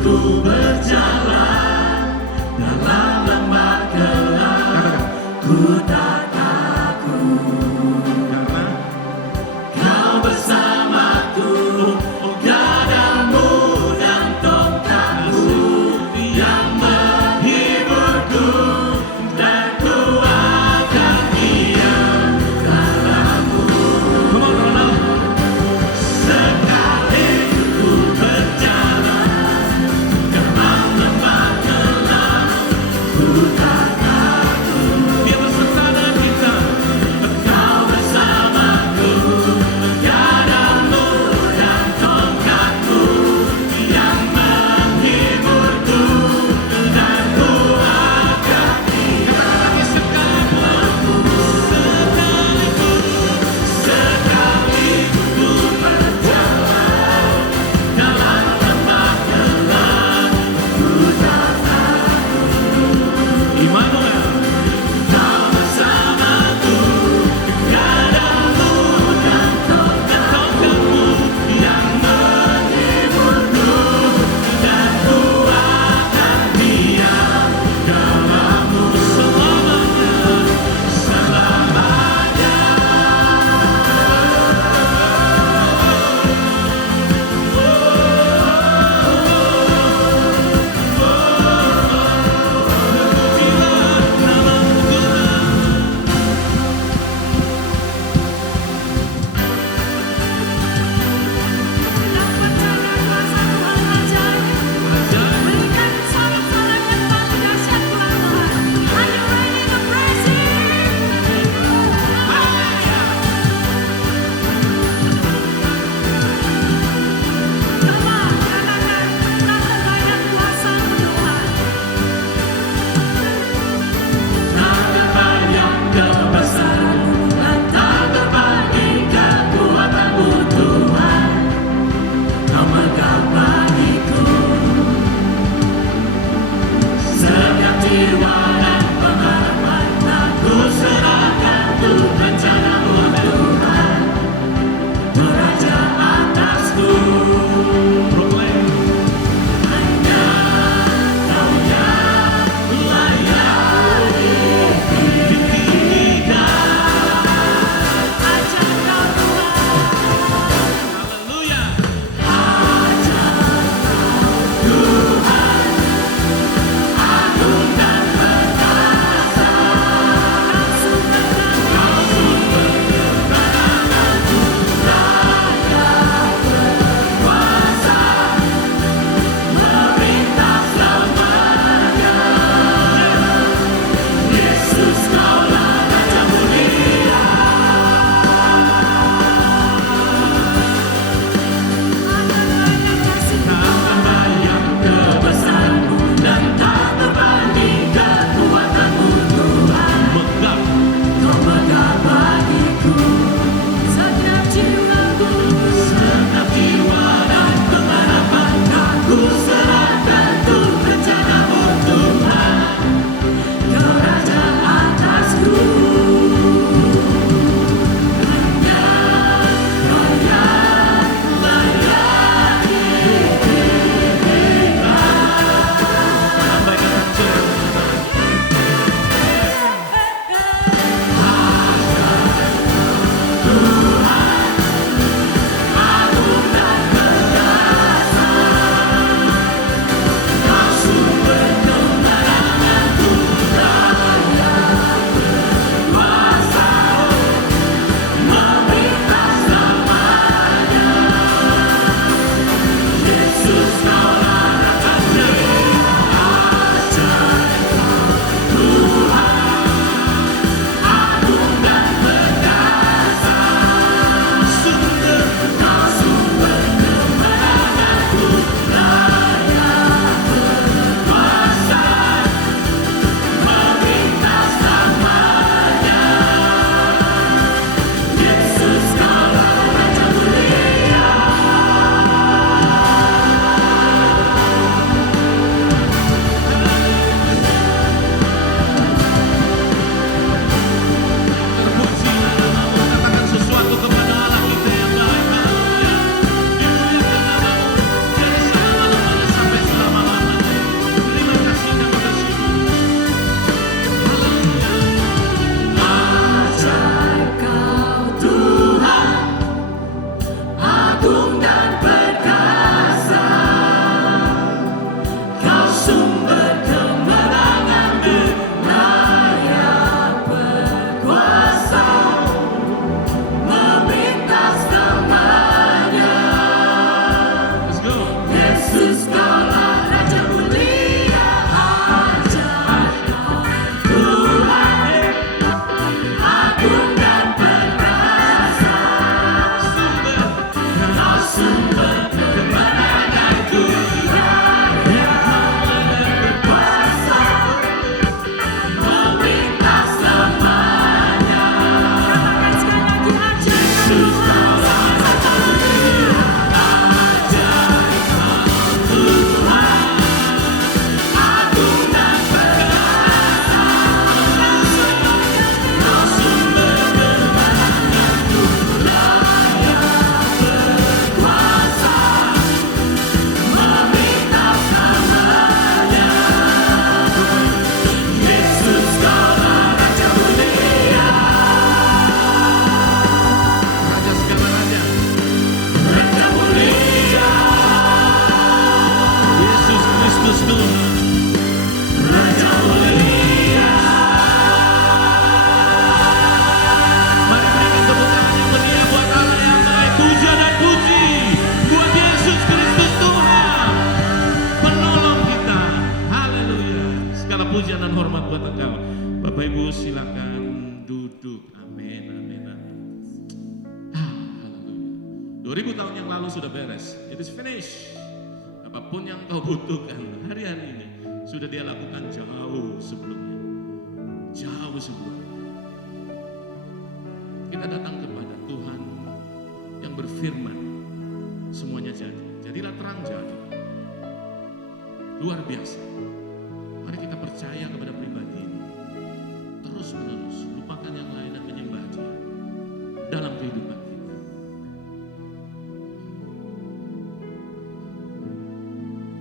ku berjalan dalam lembah gelap, ku tak takut. Kau bersamaku, gadamu dan tongkatmu yang menghiburku, dan ku akan diam dalam-Mu. Sekali ku berjalan pujian dan hormat buat Engkau. Bapak Ibu silakan duduk. Amin, amin, amin. Haleluya. 2000 tahun yang lalu sudah beres. It is finished. Apapun yang kau butuhkan hari-hari ini sudah Dia lakukan jauh sebelumnya. Jauh sebelumnya. Kita datang kepada Tuhan yang berfirman, semuanya jadi. Jadilah terang jadi. Luar biasa. Mari kita percaya kepada pribadi ini. Terus menerus lupakan yang lain dan menyembah Dia dalam kehidupan kita.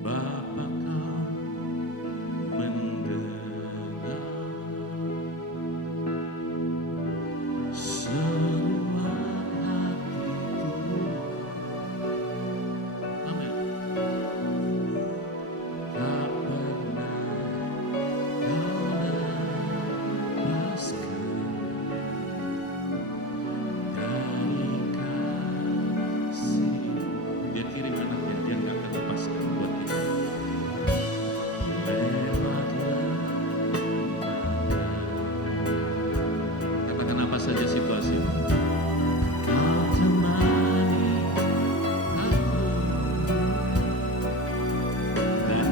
Bapa kau mendengar semua hatiku. Amin. Tak pernah kau lepaskan dari kasih. Dia kirim anaknya, Dia nggak akan lepaskan buat kita. Katakan apa saja situasi. Kau temani aku dan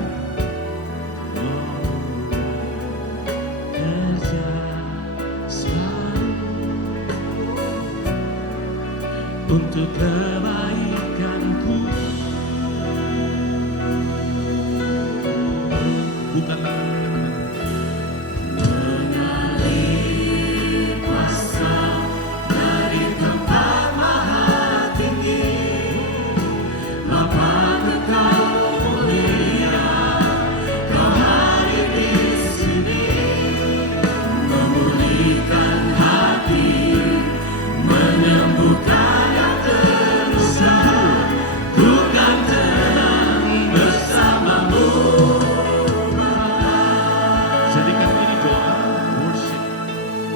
kerja selalu untuk kebaikanku. Bukan mengalir kuasa dari tempat maha tinggi, Bapa Kekal mulia, Kau hadir di sini, memulihkan hati, menyembuhkan yang terluka. Ku kan tenang bersamamu. Jadikan ini doa worship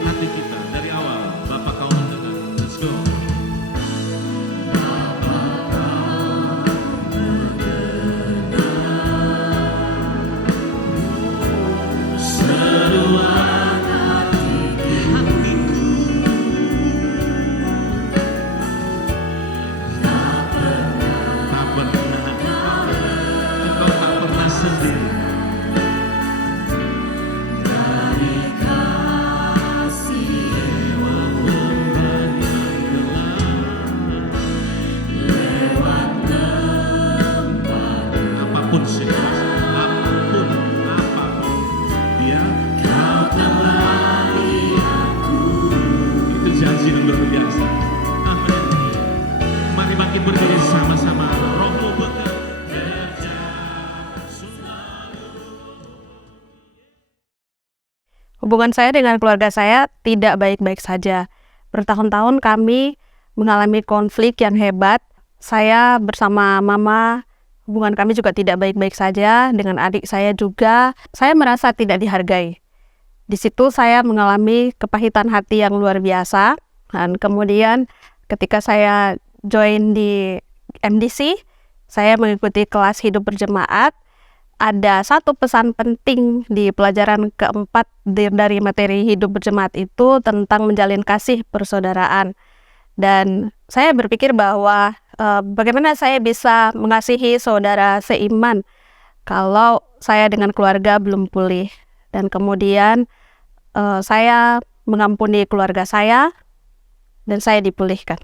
hati kita dari awal. Bapa kau mendengar. Let's go. Bapa kau mendengar seruan hatiku. Tak pernah engkau tak pernah sendiri. Dari kasih lewat lembah yang gelap, lewat lembah, apapun situasi, apapun Dia, Kau temani aku. Itu janji yang luar biasa. Amin. Mari bangkit berdiri sama-sama. Rohmu bekerja selalu. Hubungan saya dengan keluarga saya tidak baik-baik saja. Bertahun-tahun kami mengalami konflik yang hebat. Saya bersama mama, hubungan kami juga tidak baik-baik saja. Dengan adik saya juga, saya merasa tidak dihargai. Di situ saya mengalami kepahitan hati yang luar biasa. Dan kemudian ketika saya join di MDC, saya mengikuti kelas hidup berjemaat. Ada satu pesan penting di pelajaran keempat dari materi hidup berjemaat itu tentang menjalin kasih persaudaraan. Dan saya berpikir bahwa bagaimana saya bisa mengasihi saudara seiman kalau saya dengan keluarga belum pulih. Dan kemudian saya mengampuni keluarga saya dan saya dipulihkan.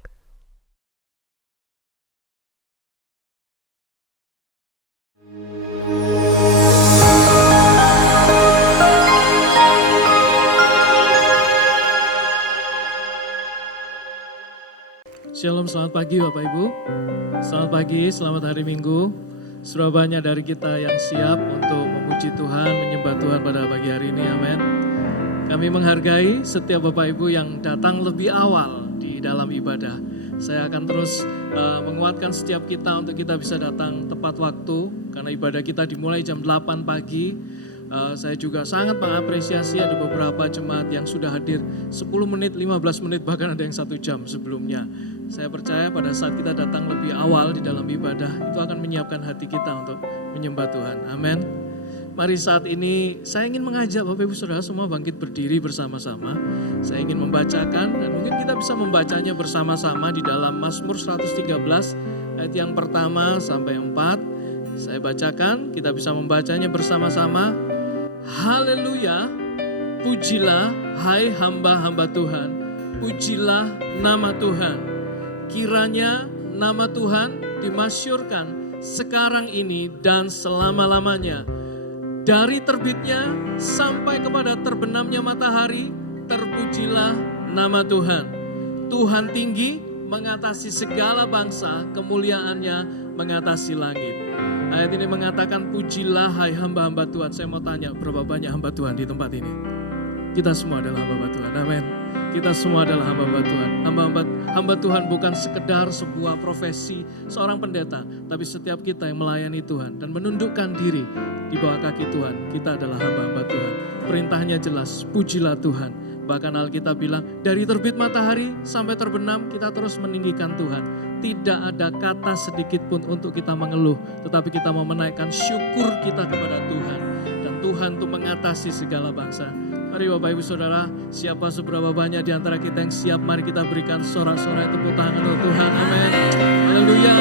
Shalom, selamat pagi Bapak Ibu. Selamat pagi, selamat hari Minggu. Sudah banyak dari kita yang siap untuk memuji Tuhan, menyembah Tuhan pada pagi hari ini, amin. Kami menghargai setiap Bapak Ibu yang datang lebih awal di dalam ibadah. Saya akan terus menguatkan setiap kita untuk kita bisa datang tepat waktu, karena ibadah kita dimulai jam 8 pagi. Saya juga sangat mengapresiasi ada beberapa jemaat yang sudah hadir 10 menit, 15 menit, bahkan ada yang 1 jam sebelumnya. Saya percaya pada saat kita datang lebih awal di dalam ibadah, itu akan menyiapkan hati kita untuk menyembah Tuhan. Amin. Mari saat ini saya ingin mengajak Bapak Ibu Saudara semua bangkit berdiri bersama-sama. Saya ingin membacakan dan mungkin kita bisa membacanya bersama-sama di dalam Mazmur 113 ayat yang pertama sampai 4. Saya bacakan, kita bisa membacanya bersama-sama. Haleluya, pujilah hai hamba-hamba Tuhan, pujilah nama Tuhan. Kiranya nama Tuhan dimasyurkan sekarang ini dan selama-lamanya. Dari terbitnya sampai kepada terbenamnya matahari, terpujilah nama Tuhan. Tuhan tinggi mengatasi segala bangsa, kemuliaannya mengatasi langit. Ayat ini mengatakan pujilah hai hamba-hamba Tuhan. Saya mau tanya, berapa banyak hamba Tuhan di tempat ini? Kita semua adalah hamba Tuhan, amin. Kita semua adalah hamba Tuhan. Hamba Tuhan bukan sekedar sebuah profesi seorang pendeta, tapi setiap kita yang melayani Tuhan dan menundukkan diri di bawah kaki Tuhan, kita adalah hamba Tuhan. Perintahnya jelas, pujilah Tuhan. Bahkan Alkitab bilang, dari terbit matahari sampai terbenam, kita terus meninggikan Tuhan. Tidak ada kata sedikit pun untuk kita mengeluh, tetapi kita mau menaikkan syukur kita kepada Tuhan. Dan Tuhan untuk mengatasi segala bangsa. Mari Bapak Ibu Saudara, siapa seberapa banyak di antara kita yang siap, mari kita berikan sorak-sorai tepuk tangan untuk Tuhan. Amin. Haleluya.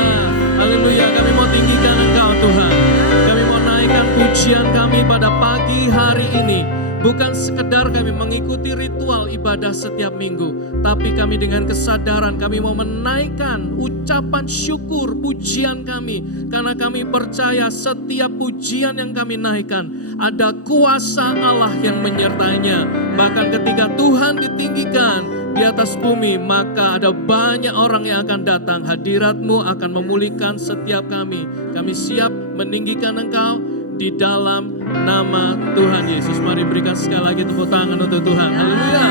Haleluya. Kami mau tinggikan Engkau Tuhan. Kami mau naikkan pujian kami pada pagi hari ini. Bukan sekedar kami mengikuti ritual ibadah setiap minggu, tapi kami dengan kesadaran kami mau menaikkan ucapan syukur pujian kami. Karena kami percaya setiap pujian yang kami naikkan ada kuasa Allah yang menyertainya. Bahkan ketika Tuhan ditinggikan di atas bumi, maka ada banyak orang yang akan datang. Hadirat-Mu akan memulihkan setiap kami. Kami siap meninggikan Engkau di dalam nama Tuhan Yesus. Mari berikan sekali lagi tepuk tangan untuk Tuhan. Haleluya.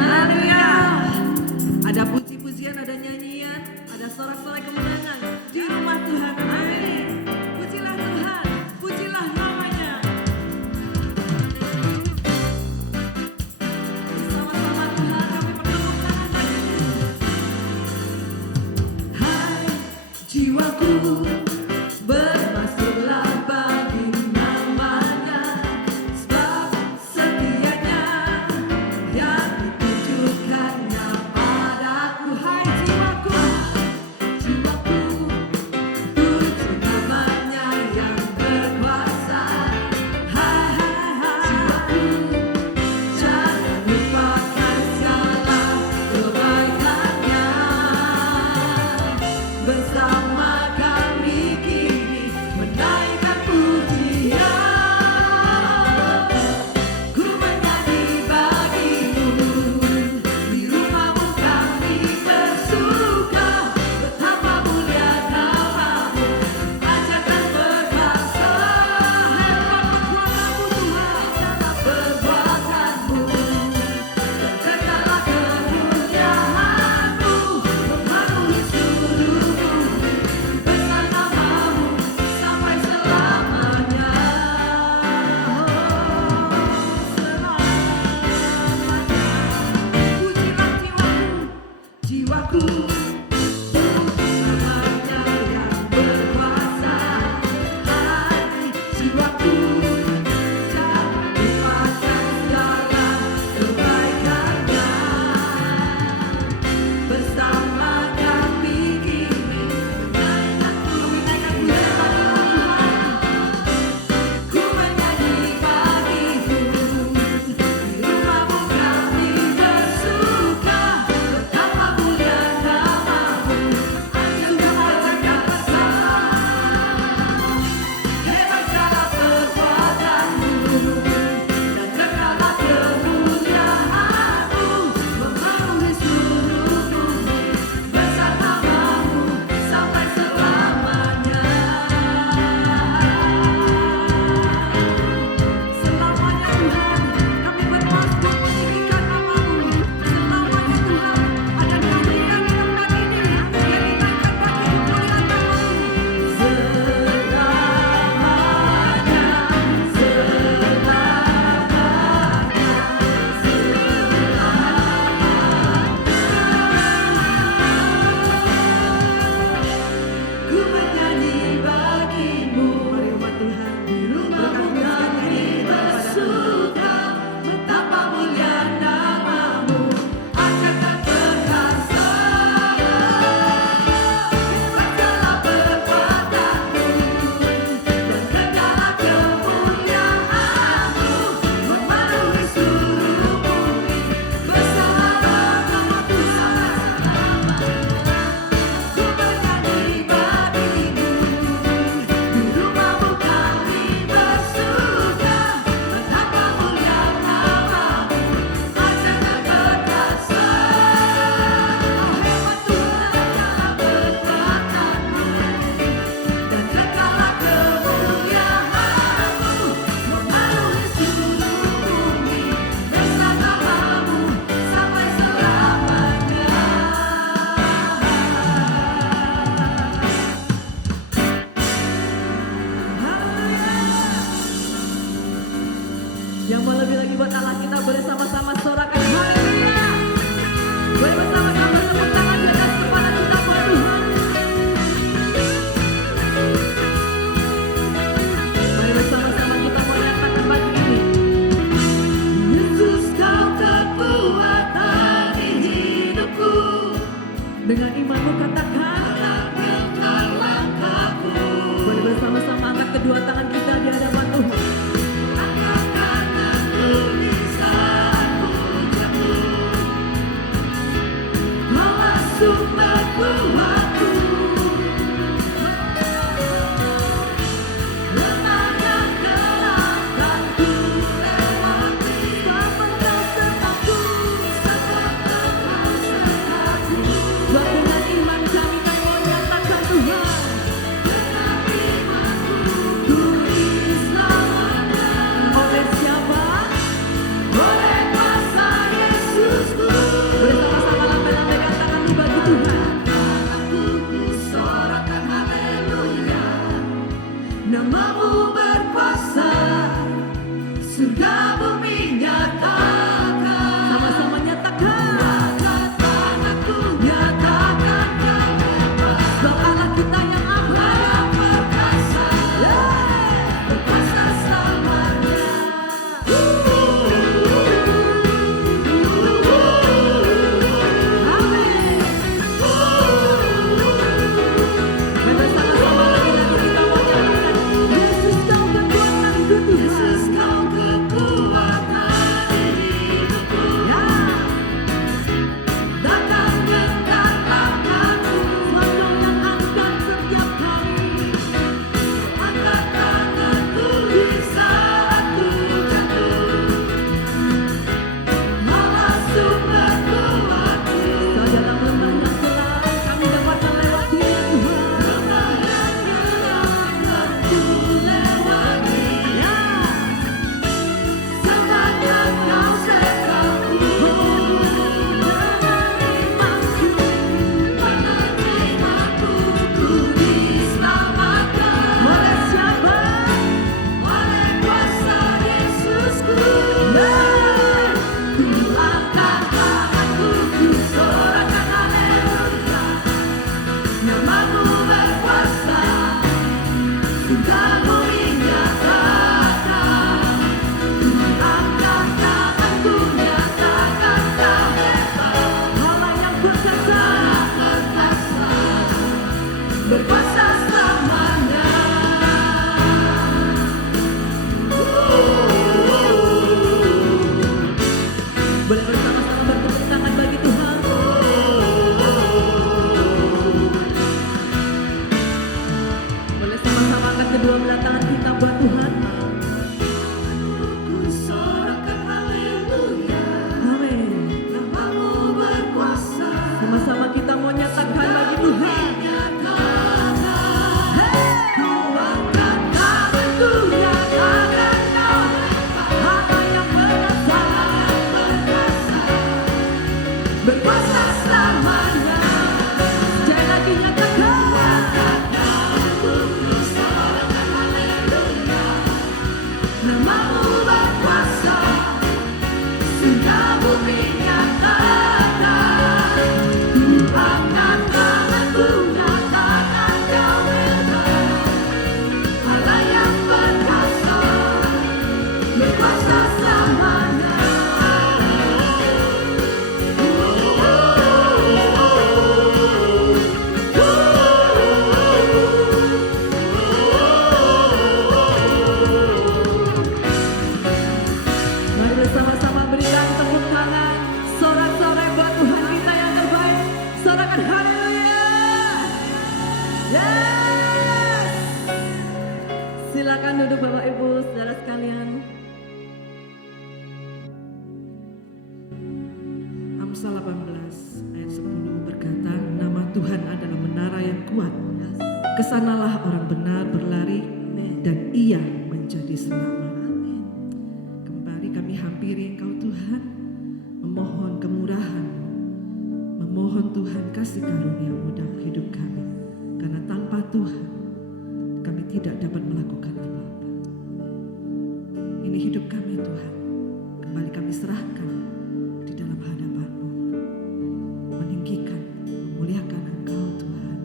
Haleluya. Ada puji-pujian, ada nyanyian, ada sorak-sorai kemenangan di rumah Tuhan. Amin. Pujilah Tuhan, pujilah namanya. Bersama-sama Tuhan kami pertemukan hati. Hai jiwaku, bermasuklah bagi namanya, sebab setianya yang ditujukannya padaku. buat Allah kita. Boleh sama-sama sorakan haleluya. Boleh bersama-sama tepuk tangan di atas kepala kita buat Tuhan. Mari bersama-sama kita mau nyatakan pagi ini. Yesus kau kekuatan di hidupku. Dengan imanmu katakan langkah-langkahku. Boleh bersama-sama angkat kedua tangan kita di hadapan Tuhan. Angkatkan aku di saat ku jatuh. Kaulah sumber kuatku. Lengangan gelapkan ku lewati. Selamatkan sertaku, selamatkan sertaku. Sebab dengan iman kami mau nyatakan Tuhan. Dengan imanku ku diselamatkan. Oleh siapa? Oleh kuasa Yesusku. Bersama-sama lambaikan tanganmu bagi Tuhan. Aku sorakan haleluya. Namamu berkuasa. Surga bumi nyatakan. Sama-sama nyatakan. Nyatakan aku. Nyatakan kau hebat. Sebab Allah kita yang aman. Berkuasa. Berkuasa selamanya. Amin. Bersama-sama lagi-lagi kita mau nyatakan. Yesus kau kekuatan hidupku. Yesus kau kekuatan hidupku. Ya. Takkan gentar langkahku. Selalu yang angkat setiap hari. Angkat tanganku di saat ku jatuh. Malah sumber kuatku. Kau dalam lembah yang gelap kami dapat melewati Tuhan. Lembah yang gelap kan ku lewati. Ya. Selamatkan kau sertaku. Dengan imanku ku diselamatkan. Oleh siapa? Oleh kuasa Yesusku. Ku angkat tanganku, ku sorakan haleluya. Namamu berkuasa. Surga bumi nyatakan. Ku angkat tanganku, nyatakan kau hebat. Allah yang berkuasa. Berkuasa selamanya. Boleh bersama-sama bertepuk tangan bagi Tuhan. Boleh sama-sama angkat kedua belah tangan kita buat Tuhan. Ku sorakan haleluya. Amin. Namamu berkuasa. Sama-sama kita mau nyatakan bagi Tuhan. Ku angkat tanganku, nyatakan kau hebat. Allah yang berkuasa. Berkuasa selamanya. Jangan lagi nyatakan. Ku sorakan haleluya. Namamu berkuasa. Surga bumi nyatakan. Ku angkat tanganku, nyatakan kau hebat. Allah yang berkuasa. Berkuasa selamanya. Mari bersama-sama berikan tepuk tangan. Sorak-sorai buat Tuhan kita yang terbaik. Sorakan haleluya. Yes. Silakan duduk Bapak Ibu, saudara sekalian. Amsal 18 ayat 10 berkata, nama Tuhan adalah menara yang kuat. Kesanalah orang benar berlari dan ia menjadi selamat. Kembali kami hampiri Engkau Tuhan, memohon kemurahan, memohon Tuhan kasih karunia-Mu dalam hidup kami. Karena tanpa Tuhan kami tidak dapat melakukan apa-apa. Ini hidup kami Tuhan, kembali kami serahkan di dalam hadapan-Mu. Meninggikan, memuliakan Engkau Tuhan.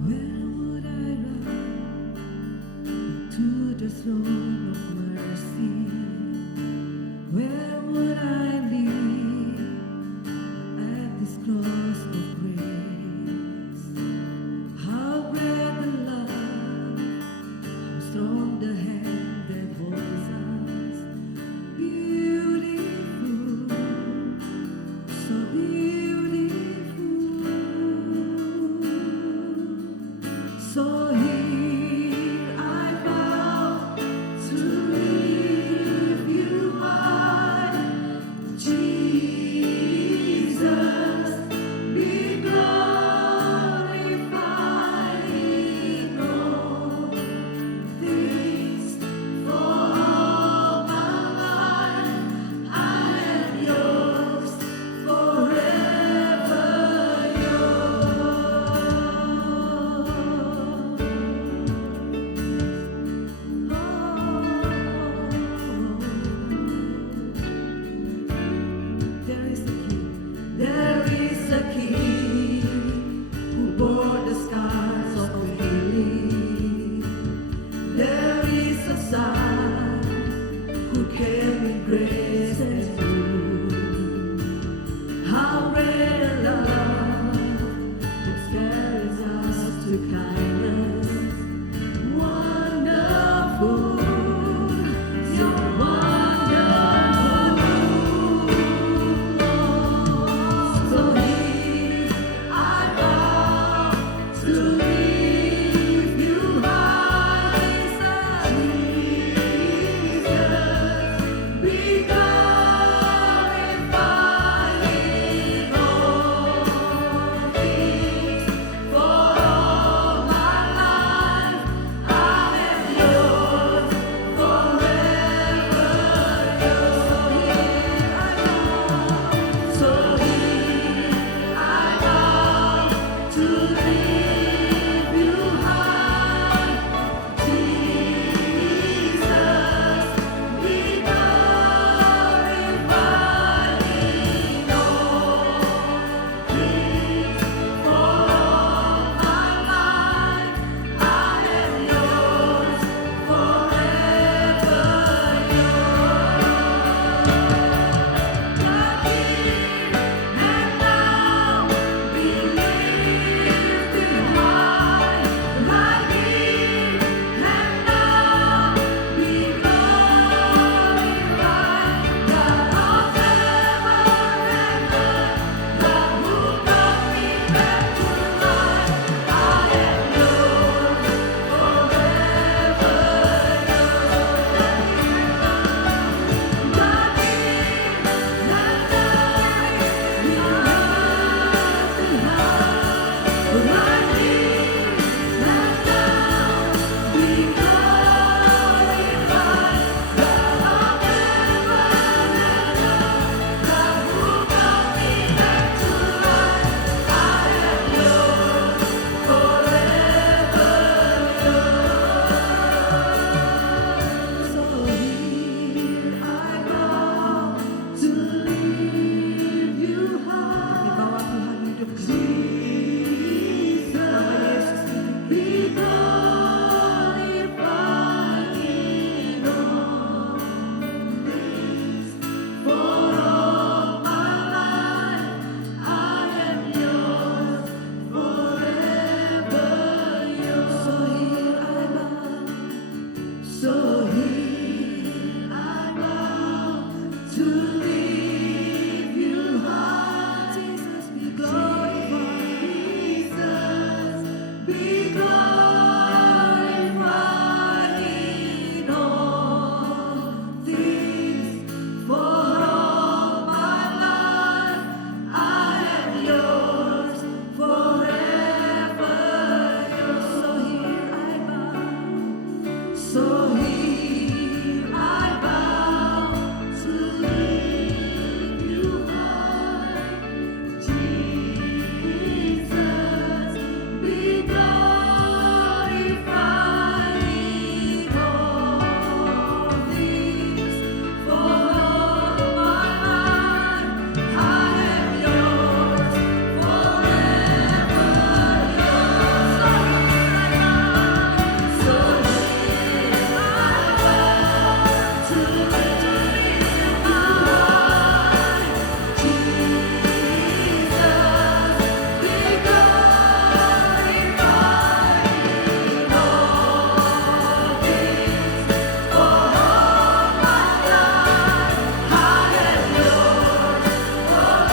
Where would I run to the throne of mercy? Where would I live at this cross of grace? How great the love, how strong the hand that holds us. Beautiful, so beautiful. So here I bow to lift you high, Jesus, be glorified in all things. For all my life I am yours, forever There is a King who bore the scars of healing. There is a Son who came in grace and truth. How great a love that carries us to kindness. Wonderful, you're wonderful. So here I bow to lift you high, Jesus, be glorified in all So here I bow to lift you high, Jesus, be glorified in all things. For all my life I am yours, forever yours. So here I bow to lift you high, Jesus, be glorified in all things. For all my life I am yours, forever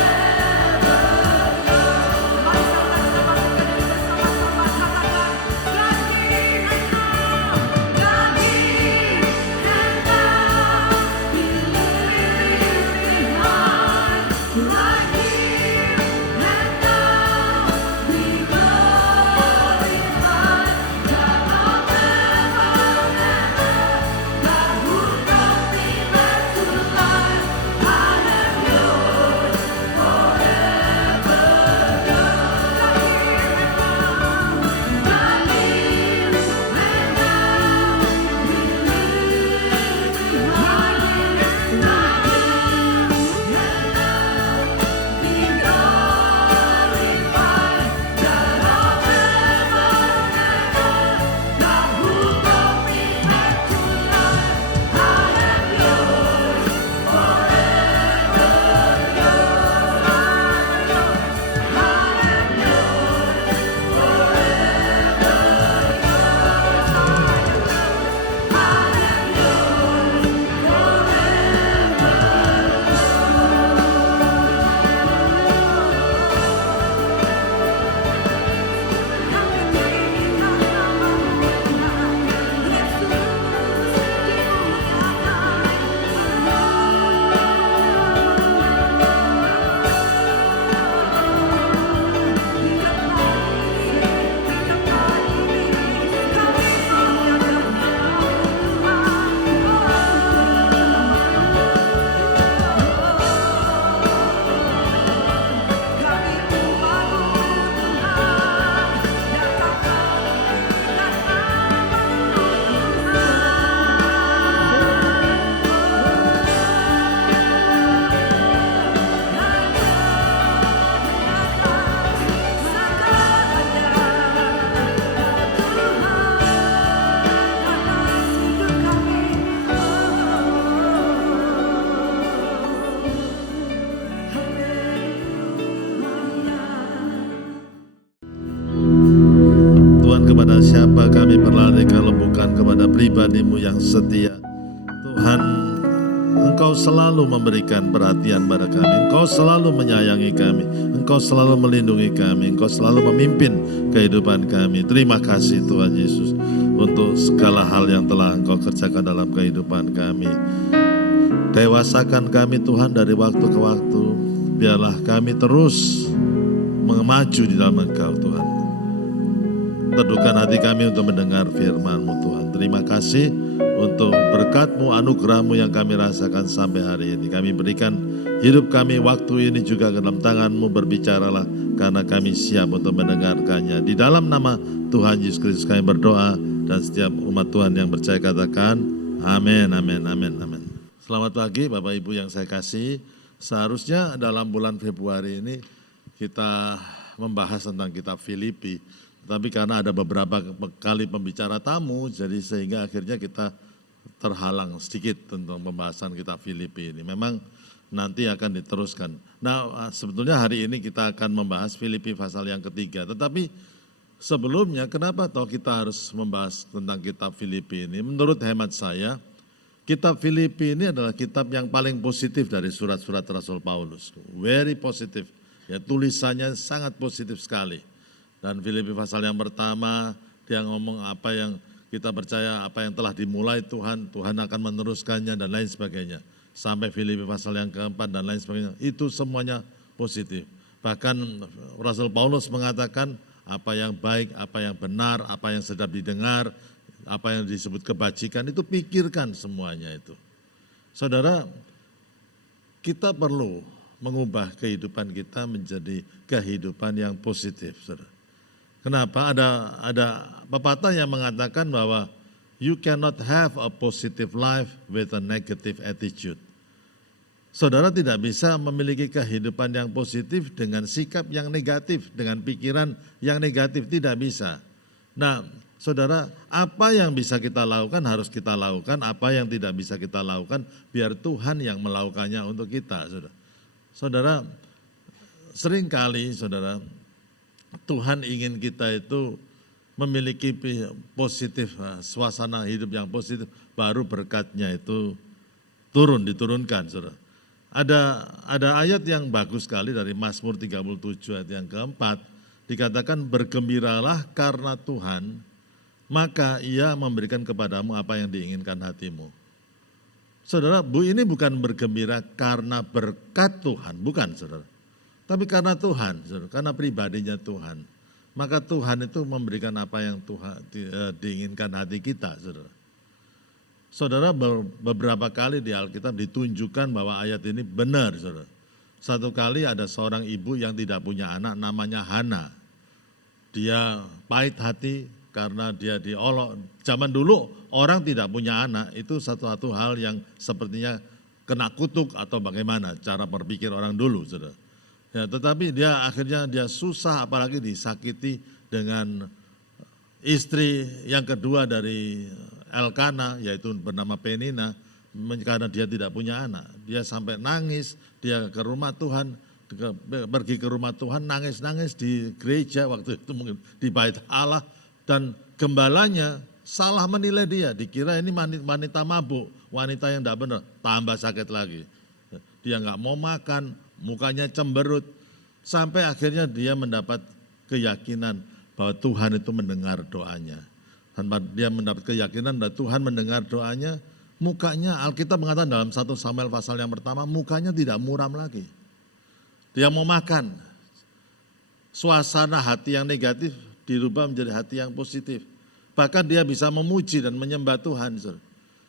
Tuhan, kepada siapa kami berlari kalau bukan kepada pribadi-Mu yang setia. Tuhan, Engkau selalu memberikan perhatian pada kami, Engkau selalu menyayangi kami, Engkau selalu melindungi kami, Engkau selalu memimpin kehidupan kami. Terima kasih Tuhan Yesus untuk segala hal yang telah Engkau kerjakan dalam kehidupan kami. Dewasakan kami Tuhan dari waktu ke waktu, biarlah kami terus maju di dalam Engkau Tuhan. Teduhkan hati kami untuk mendengar firman-Mu Tuhan. Terima kasih untuk berkat-Mu, anugerah-Mu yang kami rasakan sampai hari ini. Kami berikan hidup kami waktu ini juga ke dalam tangan-Mu, berbicaralah karena kami siap untuk mendengarkannya. Di dalam nama Tuhan Yesus Kristus kami berdoa, dan setiap umat Tuhan yang percaya katakan amin, amin, amin, amin. Selamat pagi Bapak Ibu yang saya kasih. Seharusnya dalam bulan Februari ini kita membahas tentang kitab Filipi. Tapi karena ada beberapa kali pembicara tamu, jadi sehingga akhirnya kita terhalang sedikit tentang pembahasan kitab Filipi ini. Memang nanti akan diteruskan. Nah, sebetulnya hari ini kita akan membahas Filipi pasal yang ketiga. Tetapi sebelumnya, kenapa toh kita harus membahas tentang kitab Filipi ini? Menurut hemat saya, kitab Filipi ini adalah kitab yang paling positif dari surat-surat Rasul Paulus. Very positif. Ya, tulisannya sangat positif sekali. Dan Filipi pasal yang pertama, dia ngomong apa yang kita percaya, apa yang telah dimulai Tuhan, Tuhan akan meneruskannya dan lain sebagainya. Sampai Filipi pasal yang keempat dan lain sebagainya, itu semuanya positif. Bahkan Rasul Paulus mengatakan apa yang baik, apa yang benar, apa yang sedap didengar, apa yang disebut kebajikan itu pikirkan semuanya itu. Saudara, kita perlu mengubah kehidupan kita menjadi kehidupan yang positif. Saudara. Kenapa? Ada pepatah yang mengatakan bahwa you cannot have a positive life with a negative attitude. Saudara tidak bisa memiliki kehidupan yang positif dengan sikap yang negatif, dengan pikiran yang negatif, tidak bisa. Nah, saudara, apa yang bisa kita lakukan harus kita lakukan, apa yang tidak bisa kita lakukan biar Tuhan yang melakukannya untuk kita. Saudara, saudara seringkali saudara, Tuhan ingin kita itu memiliki positif, suasana hidup yang positif, baru berkatnya itu diturunkan, saudara. Ada ayat yang bagus sekali dari Mazmur 37 ayat yang keempat, dikatakan bergembiralah karena Tuhan, maka Ia memberikan kepadamu apa yang diinginkan hatimu. Saudara, ini bukan bergembira karena berkat Tuhan, bukan saudara. Tapi karena Tuhan, saudara, karena pribadinya Tuhan. Maka Tuhan itu memberikan apa yang Tuhan diinginkan hati kita, saudara. Saudara, beberapa kali di Alkitab ditunjukkan bahwa ayat ini benar, saudara. Satu kali ada seorang ibu yang tidak punya anak, namanya Hana. Dia pahit hati karena dia diolok. Zaman dulu orang tidak punya anak, itu satu hal yang sepertinya kena kutuk atau bagaimana cara berpikir orang dulu, saudara. Ya, tetapi akhirnya dia susah, apalagi disakiti dengan istri yang kedua dari Elkana, yaitu bernama Penina, karena dia tidak punya anak. Dia sampai nangis, dia ke rumah Tuhan, pergi ke rumah Tuhan, nangis-nangis di gereja waktu itu mungkin di bait Allah, dan gembalanya salah menilai dia, dikira ini wanita mabuk, wanita yang tidak benar, tambah sakit lagi. Dia nggak mau makan, mukanya cemberut, sampai akhirnya dia mendapat keyakinan bahwa Tuhan itu mendengar doanya. Tanpa dia mendapat keyakinan bahwa Tuhan mendengar doanya, mukanya Alkitab mengatakan dalam 1 Samuel pasal yang pertama, mukanya tidak muram lagi. Dia mau makan. Suasana hati yang negatif dirubah menjadi hati yang positif. Bahkan dia bisa memuji dan menyembah Tuhan.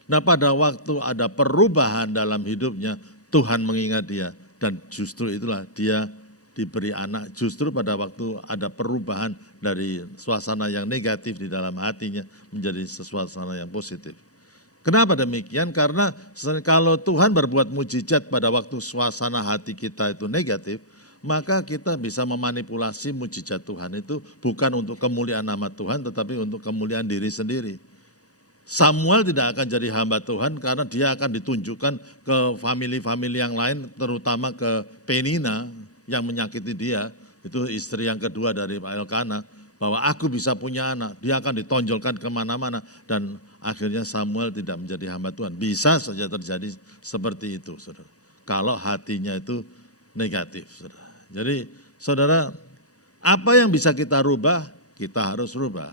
Nah, pada waktu ada perubahan dalam hidupnya, Tuhan mengingat dia. Dan justru itulah dia diberi anak, justru pada waktu ada perubahan dari suasana yang negatif di dalam hatinya menjadi suasana yang positif. Kenapa demikian? Karena kalau Tuhan berbuat mujizat pada waktu suasana hati kita itu negatif, maka kita bisa memanipulasi mujizat Tuhan itu bukan untuk kemuliaan nama Tuhan, tetapi untuk kemuliaan diri sendiri. Samuel tidak akan jadi hamba Tuhan karena dia akan ditunjukkan ke famili-famili yang lain, terutama ke Penina yang menyakiti dia, itu istri yang kedua dari Elkana, bahwa aku bisa punya anak, dia akan ditonjolkan kemana-mana, dan akhirnya Samuel tidak menjadi hamba Tuhan. Bisa saja terjadi seperti itu, saudara, kalau hatinya itu negatif, saudara. Jadi saudara, apa yang bisa kita rubah, kita harus rubah.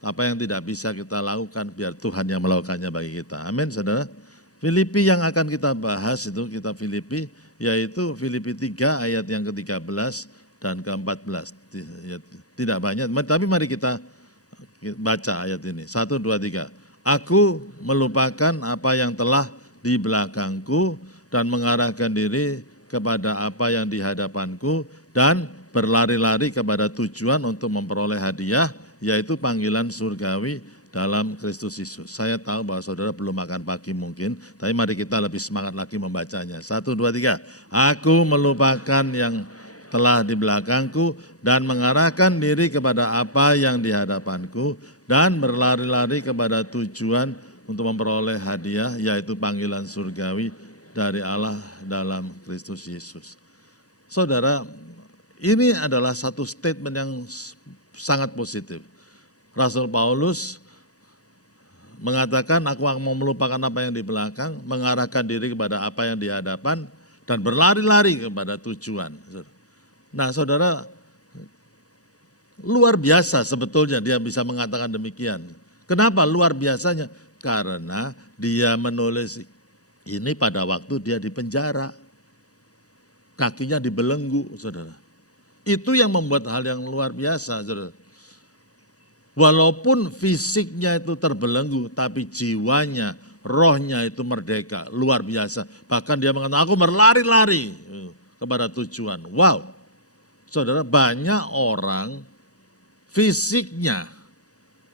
Apa yang tidak bisa kita lakukan, biar Tuhan yang melakukannya bagi kita. Amin, saudara. Filipi yang akan kita bahas itu kitab Filipi, yaitu Filipi 3 ayat yang ke-13 dan ke-14. Tidak banyak, tapi mari kita baca ayat ini. 1, 2, 3. Aku melupakan apa yang telah di belakangku dan mengarahkan diri kepada apa yang di hadapanku dan berlari-lari kepada tujuan untuk memperoleh hadiah, yaitu panggilan surgawi dalam Kristus Yesus. Saya tahu bahwa saudara belum makan pagi mungkin, tapi mari kita lebih semangat lagi membacanya. 1, 2, 3. Aku melupakan yang telah di belakangku dan mengarahkan diri kepada apa yang di hadapanku dan berlari-lari kepada tujuan untuk memperoleh hadiah, yaitu panggilan surgawi dari Allah dalam Kristus Yesus. Saudara, ini adalah satu statement yang sangat positif. Rasul Paulus mengatakan, aku mau melupakan apa yang di belakang, mengarahkan diri kepada apa yang di hadapan, dan berlari-lari kepada tujuan. Nah saudara, luar biasa sebetulnya dia bisa mengatakan demikian. Kenapa luar biasanya? Karena dia menulis ini pada waktu dia di penjara. Kakinya dibelenggu, saudara. Itu yang membuat hal yang luar biasa, saudara. Walaupun fisiknya itu terbelenggu, tapi jiwanya, rohnya itu merdeka, luar biasa. Bahkan dia mengatakan, aku berlari-lari kepada tujuan. Wow, saudara, banyak orang fisiknya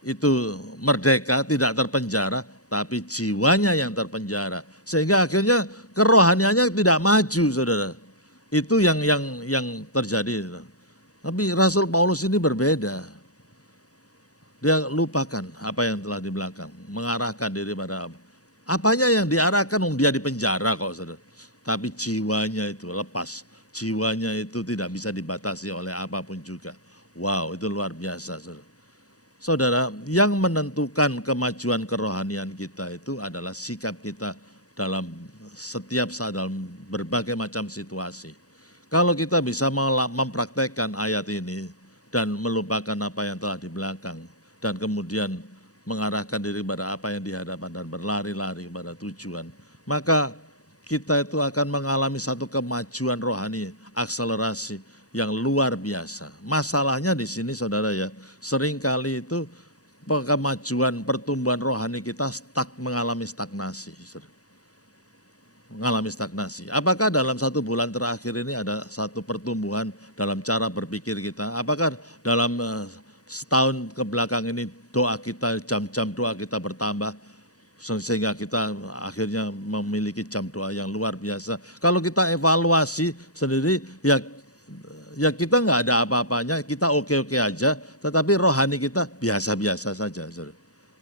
itu merdeka, tidak terpenjara, tapi jiwanya yang terpenjara. Sehingga akhirnya kerohaniannya tidak maju, saudara. Itu yang terjadi. Tapi Rasul Paulus ini berbeda. Dia lupakan apa yang telah di belakang, mengarahkan diri pada apa. Apanya yang diarahkan, dia di penjara kok, saudara. Tapi jiwanya itu lepas, jiwanya itu tidak bisa dibatasi oleh apapun juga. Wow, itu luar biasa, saudara. Saudara, yang menentukan kemajuan kerohanian kita itu adalah sikap kita dalam setiap saat, dalam berbagai macam situasi. Kalau kita bisa mempraktekkan ayat ini dan melupakan apa yang telah di belakang, dan kemudian mengarahkan diri pada apa yang di hadapan dan berlari-lari pada tujuan, maka kita itu akan mengalami satu kemajuan rohani, akselerasi yang luar biasa. Masalahnya di sini, saudara, ya, seringkali itu kemajuan pertumbuhan rohani kita mengalami stagnasi. Mengalami stagnasi. Apakah dalam 1 bulan terakhir ini ada satu pertumbuhan dalam cara berpikir kita? Apakah dalam setahun ke belakang ini doa kita, jam-jam doa kita bertambah sehingga kita akhirnya memiliki jam doa yang luar biasa? Kalau kita evaluasi sendiri, ya kita nggak ada apa-apanya, kita oke-oke aja, tetapi rohani kita biasa-biasa saja, saudara.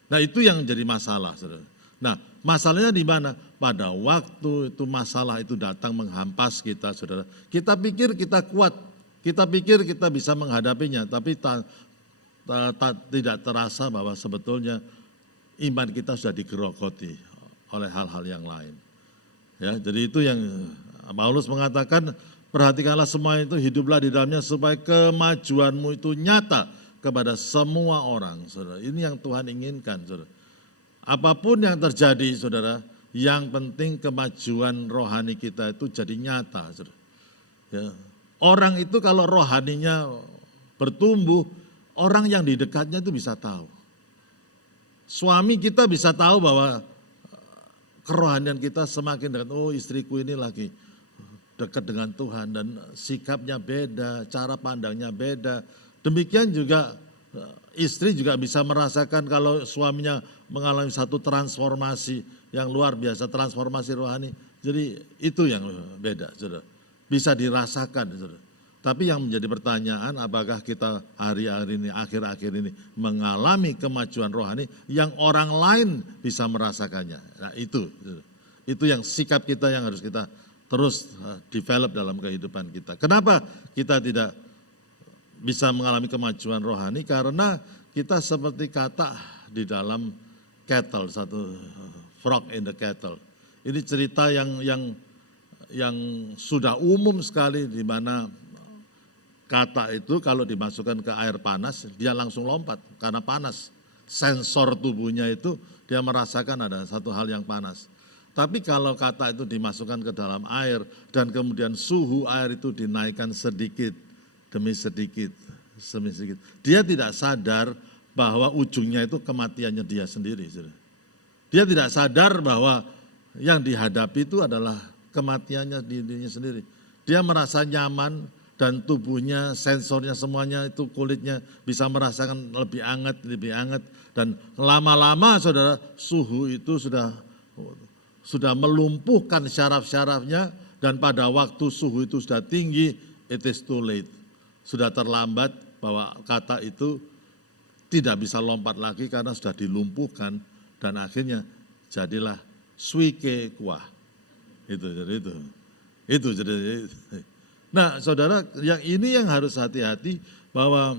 Nah, itu yang jadi masalah, saudara. Nah, masalahnya di mana? Pada waktu itu masalah itu datang menghampas kita, saudara. Kita pikir kita kuat, kita pikir kita bisa menghadapinya, tapi tidak terasa bahwa sebetulnya iman kita sudah digerogoti oleh hal-hal yang lain. Ya, jadi itu yang Paulus mengatakan, perhatikanlah semua itu, hiduplah di dalamnya supaya kemajuanmu itu nyata kepada semua orang, saudara. Ini yang Tuhan inginkan, saudara. Apapun yang terjadi, saudara, yang penting kemajuan rohani kita itu jadi nyata, saudara. Ya. Orang itu kalau rohaninya bertumbuh, orang yang di dekatnya itu bisa tahu. Suami kita bisa tahu bahwa kerohanian kita semakin dekat. Oh, istriku ini lagi dekat dengan Tuhan dan sikapnya beda, cara pandangnya beda. Demikian juga istri juga bisa merasakan kalau suaminya mengalami satu transformasi yang luar biasa, transformasi rohani. Jadi itu yang beda, saudara. Bisa dirasakan, saudara. Tapi yang menjadi pertanyaan, apakah kita hari-hari ini, akhir-akhir ini mengalami kemajuan rohani yang orang lain bisa merasakannya. Nah, itu yang sikap kita yang harus kita terus develop dalam kehidupan kita. Kenapa kita tidak bisa mengalami kemajuan rohani? Karena kita seperti katak di dalam kettle, satu frog in the kettle. Ini cerita yang sudah umum sekali, di mana katak itu kalau dimasukkan ke air panas, dia langsung lompat karena panas. Sensor tubuhnya itu dia merasakan ada satu hal yang panas. Tapi kalau katak itu dimasukkan ke dalam air dan kemudian suhu air itu dinaikkan sedikit demi sedikit, dia tidak sadar bahwa ujungnya itu kematiannya dia sendiri. Dia tidak sadar bahwa yang dihadapi itu adalah kematiannya dirinya sendiri. Dia merasa nyaman dan tubuhnya, sensornya semuanya itu, kulitnya bisa merasakan lebih hangat, dan lama-lama, saudara, suhu itu sudah melumpuhkan syaraf-syarafnya, dan pada waktu suhu itu sudah tinggi, it is too late. Sudah terlambat, bahwa kata itu tidak bisa lompat lagi karena sudah dilumpuhkan, dan akhirnya jadilah suike kuah. Itu. Nah, saudara, yang ini yang harus hati-hati bahwa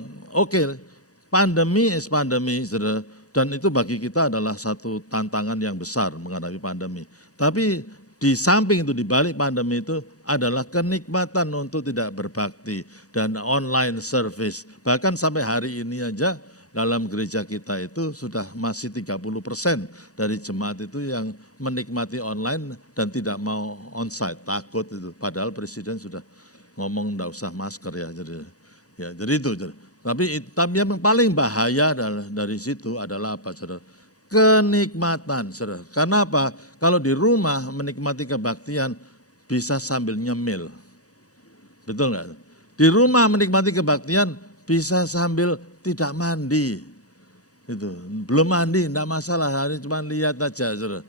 pandemi is pandemi, saudara, dan itu bagi kita adalah satu tantangan yang besar menghadapi pandemi. Tapi di samping itu, di balik pandemi itu adalah kenikmatan untuk tidak berbakti dan online service. Bahkan sampai hari ini aja dalam gereja kita itu sudah masih 30% dari jemaat itu yang menikmati online dan tidak mau onsite, takut itu. Padahal Presiden sudah ngomong enggak usah masker ya. Jadi itu. Tapi yang paling bahaya dari situ adalah apa, saudara? Kenikmatan, saudara. Karena apa? Kalau di rumah menikmati kebaktian bisa sambil nyemil. Betul nggak? Di rumah menikmati kebaktian bisa sambil tidak mandi. Itu belum mandi, enggak masalah, hari cuma lihat aja, saudara.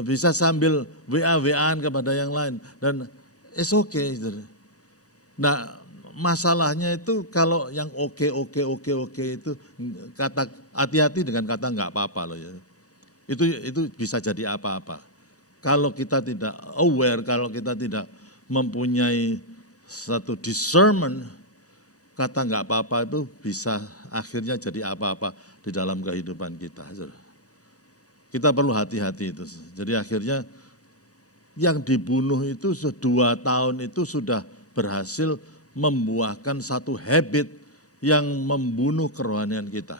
Bisa sambil WA-WA-an kepada yang lain dan it's okay, saudara. Nah, masalahnya itu kalau yang oke itu kata hati-hati dengan kata enggak apa-apa loh ya. Itu bisa jadi apa-apa. Kalau kita tidak aware, kalau kita tidak mempunyai satu discernment, kata enggak apa-apa itu bisa akhirnya jadi apa-apa di dalam kehidupan kita. Kita perlu hati-hati itu. Jadi akhirnya yang dibunuh itu 2 tahun itu sudah berhasil membuahkan satu habit yang membunuh kerohanian kita.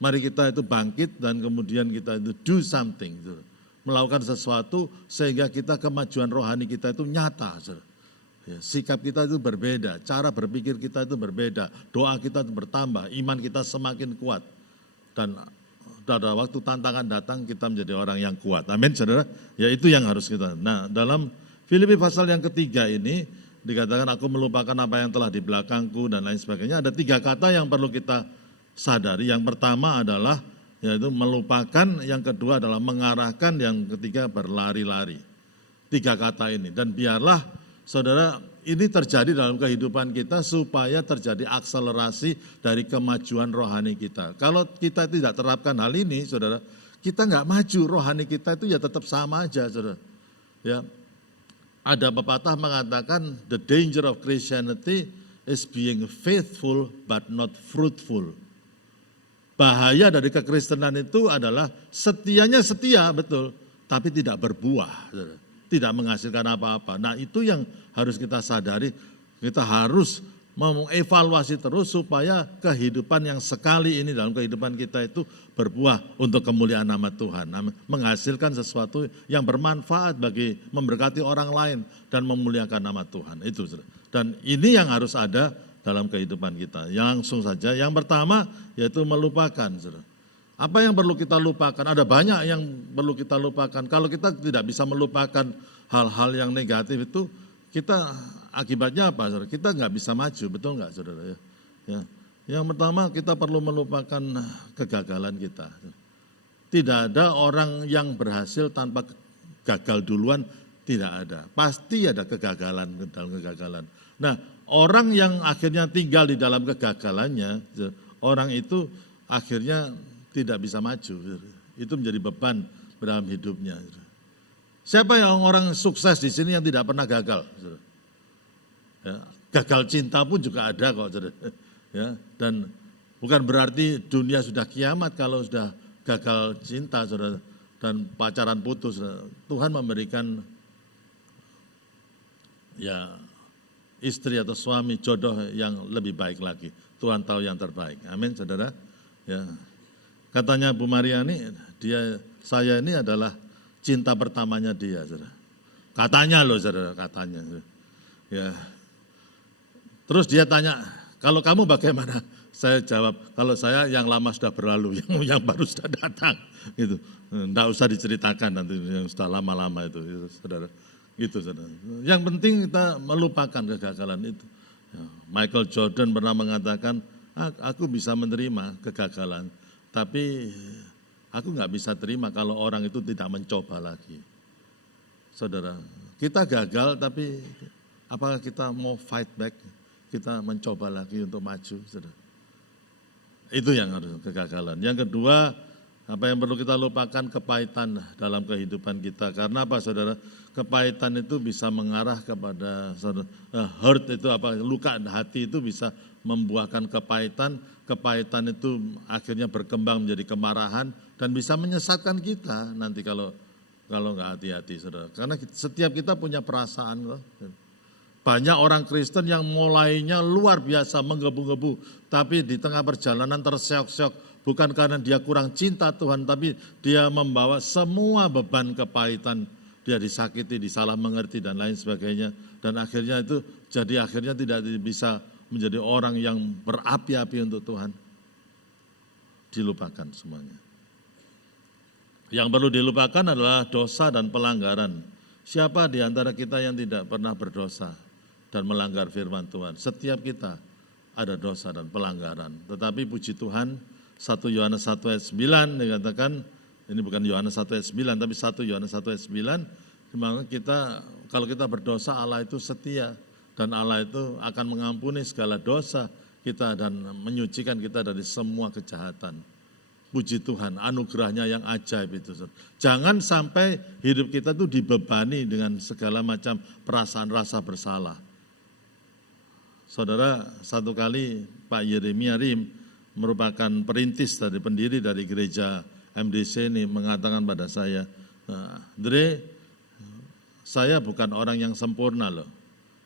Mari kita itu bangkit dan kemudian kita itu do something. Melakukan sesuatu sehingga kita kemajuan rohani kita itu nyata. Ya, sikap kita itu berbeda, cara berpikir kita itu berbeda, doa kita itu bertambah, iman kita semakin kuat. Dan pada waktu tantangan datang kita menjadi orang yang kuat. Amin, saudara. Ya itu yang harus kita. Nah, dalam Filipi pasal yang ketiga ini dikatakan aku melupakan apa yang telah di belakangku dan lain sebagainya. Ada 3 kata yang perlu kita sadari. Yang pertama adalah yaitu melupakan, yang kedua adalah mengarahkan, yang ketiga berlari-lari. 3 kata ini. Dan biarlah saudara ini terjadi dalam kehidupan kita supaya terjadi akselerasi dari kemajuan rohani kita. Kalau kita tidak terapkan hal ini, saudara, kita nggak maju, rohani kita itu ya tetap sama aja, saudara. Ya, ada pepatah mengatakan the danger of Christianity is being faithful but not fruitful. Bahaya dari kekristenan itu adalah setianya setia, betul, tapi tidak berbuah, saudara. Tidak menghasilkan apa-apa. Nah itu yang harus kita sadari, kita harus mengevaluasi terus supaya kehidupan yang sekali ini dalam kehidupan kita itu berbuah untuk kemuliaan nama Tuhan. Menghasilkan sesuatu yang bermanfaat bagi memberkati orang lain dan memuliakan nama Tuhan. Itu. Dan ini yang harus ada dalam kehidupan kita. Langsung saja, yang pertama yaitu melupakan. Apa yang perlu kita lupakan? Ada banyak yang perlu kita lupakan. Kalau kita tidak bisa melupakan hal-hal yang negatif itu, kita akibatnya apa, saudara? Kita nggak bisa maju, betul nggak, saudara? Ya. Yang pertama kita perlu melupakan kegagalan kita. Tidak ada orang yang berhasil tanpa gagal duluan, tidak ada. Pasti ada kegagalan dalam kegagalan. Nah, orang yang akhirnya tinggal di dalam kegagalannya, orang itu akhirnya tidak bisa maju. Itu menjadi beban dalam hidupnya. Siapa yang orang sukses di sini yang tidak pernah gagal? Ya, gagal cinta pun juga ada kok. Ya, dan bukan berarti dunia sudah kiamat kalau sudah gagal cinta, saudara, dan pacaran putus. Tuhan memberikan ya istri atau suami jodoh yang lebih baik lagi. Tuhan tahu yang terbaik. Amin, saudara. Ya. Katanya Bu Mariani, saya ini adalah cinta pertamanya dia, saudara. Katanya loh, saudara, katanya. Ya. Terus dia tanya, kalau kamu bagaimana? Saya jawab, kalau saya yang lama sudah berlalu, yang baru sudah datang. Gitu. Nggak usah diceritakan nanti yang sudah lama-lama itu, saudara. Gitu, saudara. Yang penting kita melupakan kegagalan itu. Ya. Michael Jordan pernah mengatakan, aku bisa menerima kegagalan. Tapi aku nggak bisa terima kalau orang itu tidak mencoba lagi. Saudara, kita gagal tapi apakah kita mau fight back? Kita mencoba lagi untuk maju, saudara. Itu yang harus kegagalan. Yang kedua, apa yang perlu kita lupakan, kepahitan dalam kehidupan kita. Karena apa, saudara? Kepahitan itu bisa mengarah kepada hurt itu apa, luka hati itu bisa membuahkan kepahitan. Kepahitan itu akhirnya berkembang menjadi kemarahan dan bisa menyesatkan kita nanti kalau nggak hati-hati, saudara. Karena setiap kita punya perasaan loh. Banyak orang Kristen yang mulainya luar biasa menggebu-gebu, tapi di tengah perjalanan terseok-seok, bukan karena dia kurang cinta Tuhan, tapi dia membawa semua beban kepahitan, dia disakiti, disalah mengerti dan lain sebagainya, dan akhirnya itu jadi akhirnya tidak bisa menjadi orang yang berapi-api untuk Tuhan, dilupakan semuanya. Yang perlu dilupakan adalah dosa dan pelanggaran. Siapa di antara kita yang tidak pernah berdosa dan melanggar firman Tuhan? Setiap kita ada dosa dan pelanggaran. Tetapi puji Tuhan, 1 Yohanes 1 ayat 9 dikatakan, ini bukan Yohanes 1 ayat 9, tapi 1 Yohanes 1 ayat 9, dimana kita, kalau kita berdosa, Allah itu setia, dan Allah itu akan mengampuni segala dosa kita dan menyucikan kita dari semua kejahatan. Puji Tuhan, anugerahnya yang ajaib itu. Jangan sampai hidup kita itu dibebani dengan segala macam perasaan rasa bersalah. Saudara, satu kali Pak Yeremia Rim merupakan perintis dari pendiri dari gereja MDC ini mengatakan pada saya, Dre, saya bukan orang yang sempurna loh.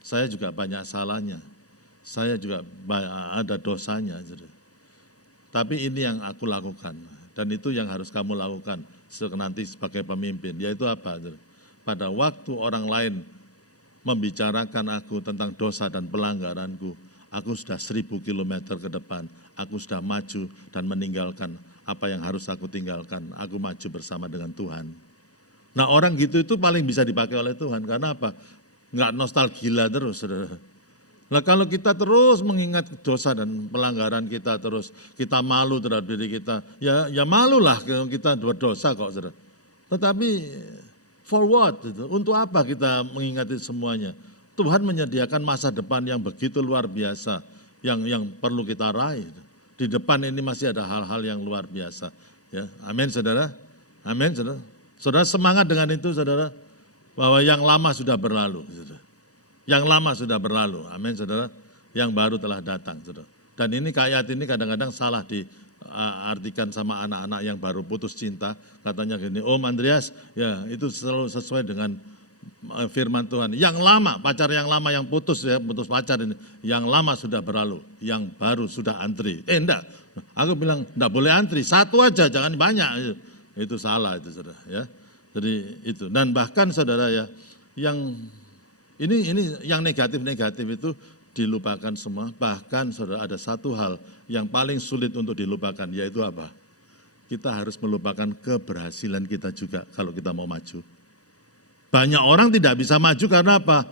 Saya juga banyak salahnya. Saya juga ada dosanya. Tapi ini yang aku lakukan, dan itu yang harus kamu lakukan nanti sebagai pemimpin, yaitu apa? Pada waktu orang lain membicarakan aku tentang dosa dan pelanggaranku, aku sudah 1000 kilometer ke depan, aku sudah maju dan meninggalkan apa yang harus aku tinggalkan, aku maju bersama dengan Tuhan. Nah orang gitu itu paling bisa dipakai oleh Tuhan, karena apa? Enggak nostalgia terus, saudara. Nah kalau kita terus mengingat dosa dan pelanggaran kita terus, kita malu terhadap diri kita, ya malulah kita berdosa kok, saudara. Tetapi for what? Untuk apa kita mengingati semuanya? Tuhan menyediakan masa depan yang begitu luar biasa, yang perlu kita raih. Di depan ini masih ada hal-hal yang luar biasa. Ya, amin saudara, amin saudara. Saudara semangat dengan itu saudara, bahwa yang lama sudah berlalu. Saudara. Yang lama sudah berlalu, amin saudara, yang baru telah datang saudara. Dan ini ayat ini kadang-kadang salah diartikan sama anak-anak yang baru putus cinta, katanya gini, Om Andreas, ya itu selalu sesuai dengan firman Tuhan. Yang lama, pacar yang lama yang putus ya, putus pacar ini, yang lama sudah berlalu, yang baru sudah antri. Enggak, aku bilang enggak boleh antri, satu aja, jangan banyak. Itu salah itu saudara ya. Jadi itu, dan bahkan saudara ya, yang ini yang negatif-negatif itu dilupakan semua. Bahkan saudara ada satu hal yang paling sulit untuk dilupakan, yaitu apa? Kita harus melupakan keberhasilan kita juga kalau kita mau maju. Banyak orang tidak bisa maju karena apa?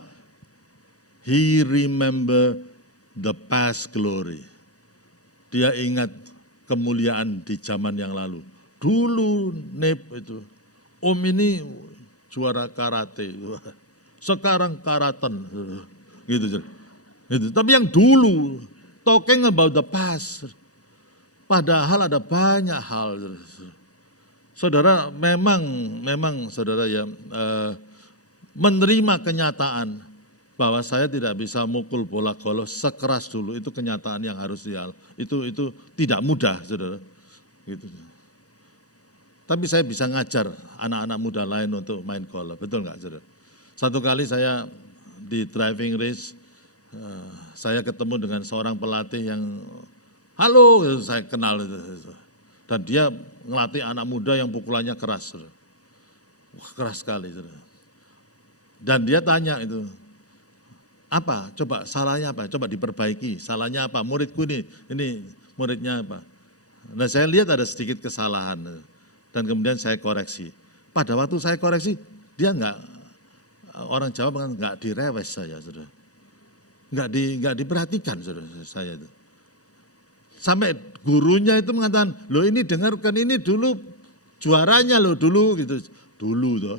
He remember the past glory. Dia ingat kemuliaan di zaman yang lalu. Dulu Nep itu, Om ini juara karate. Sekarang karaten, gitu. Tapi yang dulu, talking about the past, padahal ada banyak hal. Saudara, memang saudara ya menerima kenyataan bahwa saya tidak bisa mukul bola golf sekeras dulu, itu kenyataan yang harus itu tidak mudah, saudara. Gitu. Tapi saya bisa ngajar anak-anak muda lain untuk main golf, betul nggak, saudara? Satu kali saya di driving race, saya ketemu dengan seorang pelatih yang, halo, saya kenal itu. Dan dia ngelatih anak muda yang pukulannya keras. Wah, keras sekali. Dan dia tanya itu, apa, coba salahnya apa, coba diperbaiki, salahnya apa, muridku ini muridnya apa. Nah saya lihat ada sedikit kesalahan, dan kemudian saya koreksi. Pada waktu saya koreksi, dia orang Jawa nggak direwes saya, saudara. Nggak diperhatikan, saudara, saya itu. Sampai gurunya itu mengatakan, loh ini dengarkan ini dulu juaranya loh dulu gitu. Dulu.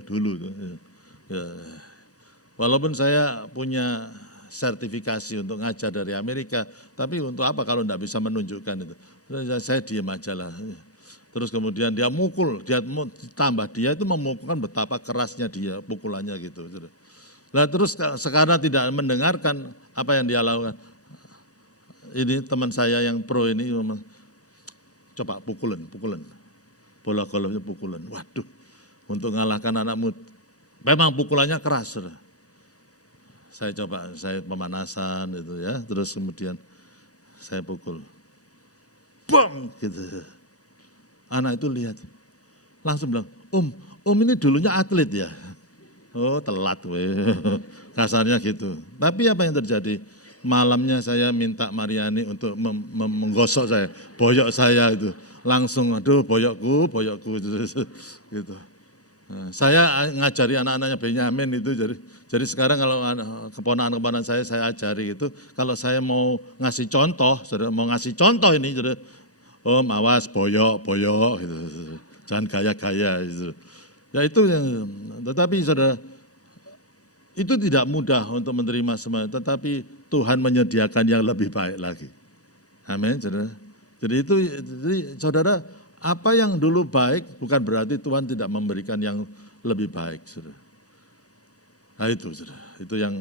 Ya. Walaupun saya punya sertifikasi untuk ngajar dari Amerika, tapi untuk apa kalau nggak bisa menunjukkan itu. Saya diam aja lah. Terus kemudian dia mukul, dia itu memukulkan betapa kerasnya dia pukulannya gitu. Nah terus sekarang tidak mendengarkan apa yang dia lakukan. Ini teman saya yang pro ini coba pukulan. Bola golfnya pukulan. Waduh, untuk mengalahkan anakmu, memang pukulannya keras. Saya pemanasan gitu ya, terus kemudian saya pukul. Bang gitu. Anak itu lihat, langsung bilang, Om ini dulunya atlet ya? Oh telat weh, kasarnya gitu. Tapi apa yang terjadi? malamnya saya minta Mariani untuk menggosok saya, boyok saya itu. Langsung, aduh boyokku gitu. Nah, saya ngajari anak-anaknya Benyamin itu, jadi sekarang kalau keponakan-keponakan saya ajari itu, kalau saya mau ngasih contoh, saudara mau ngasih contoh ini, saudara, Om awas boyok gitu, jangan gaya-gaya gitu. Ya itu yang, tetapi saudara, itu tidak mudah untuk menerima semua, tetapi Tuhan menyediakan yang lebih baik lagi. Amin, saudara. Jadi saudara, apa yang dulu baik bukan berarti Tuhan tidak memberikan yang lebih baik, saudara. Nah itu, saudara. Itu yang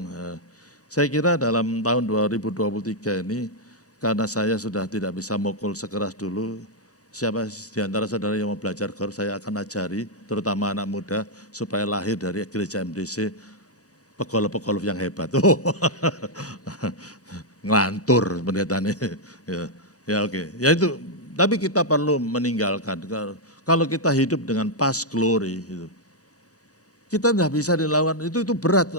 saya kira dalam tahun 2023 ini, karena saya sudah tidak bisa mukul sekeras dulu, siapa di antara saudara yang mau belajar GOR, saya akan ajari, terutama anak muda, supaya lahir dari gereja MDC, pegolof-pegolof yang hebat. Ngelantur pendetanya. Ya oke. Ya itu, tapi kita perlu meninggalkan. Kalau kita hidup dengan past glory, gitu, kita tidak bisa dilawan, itu berat.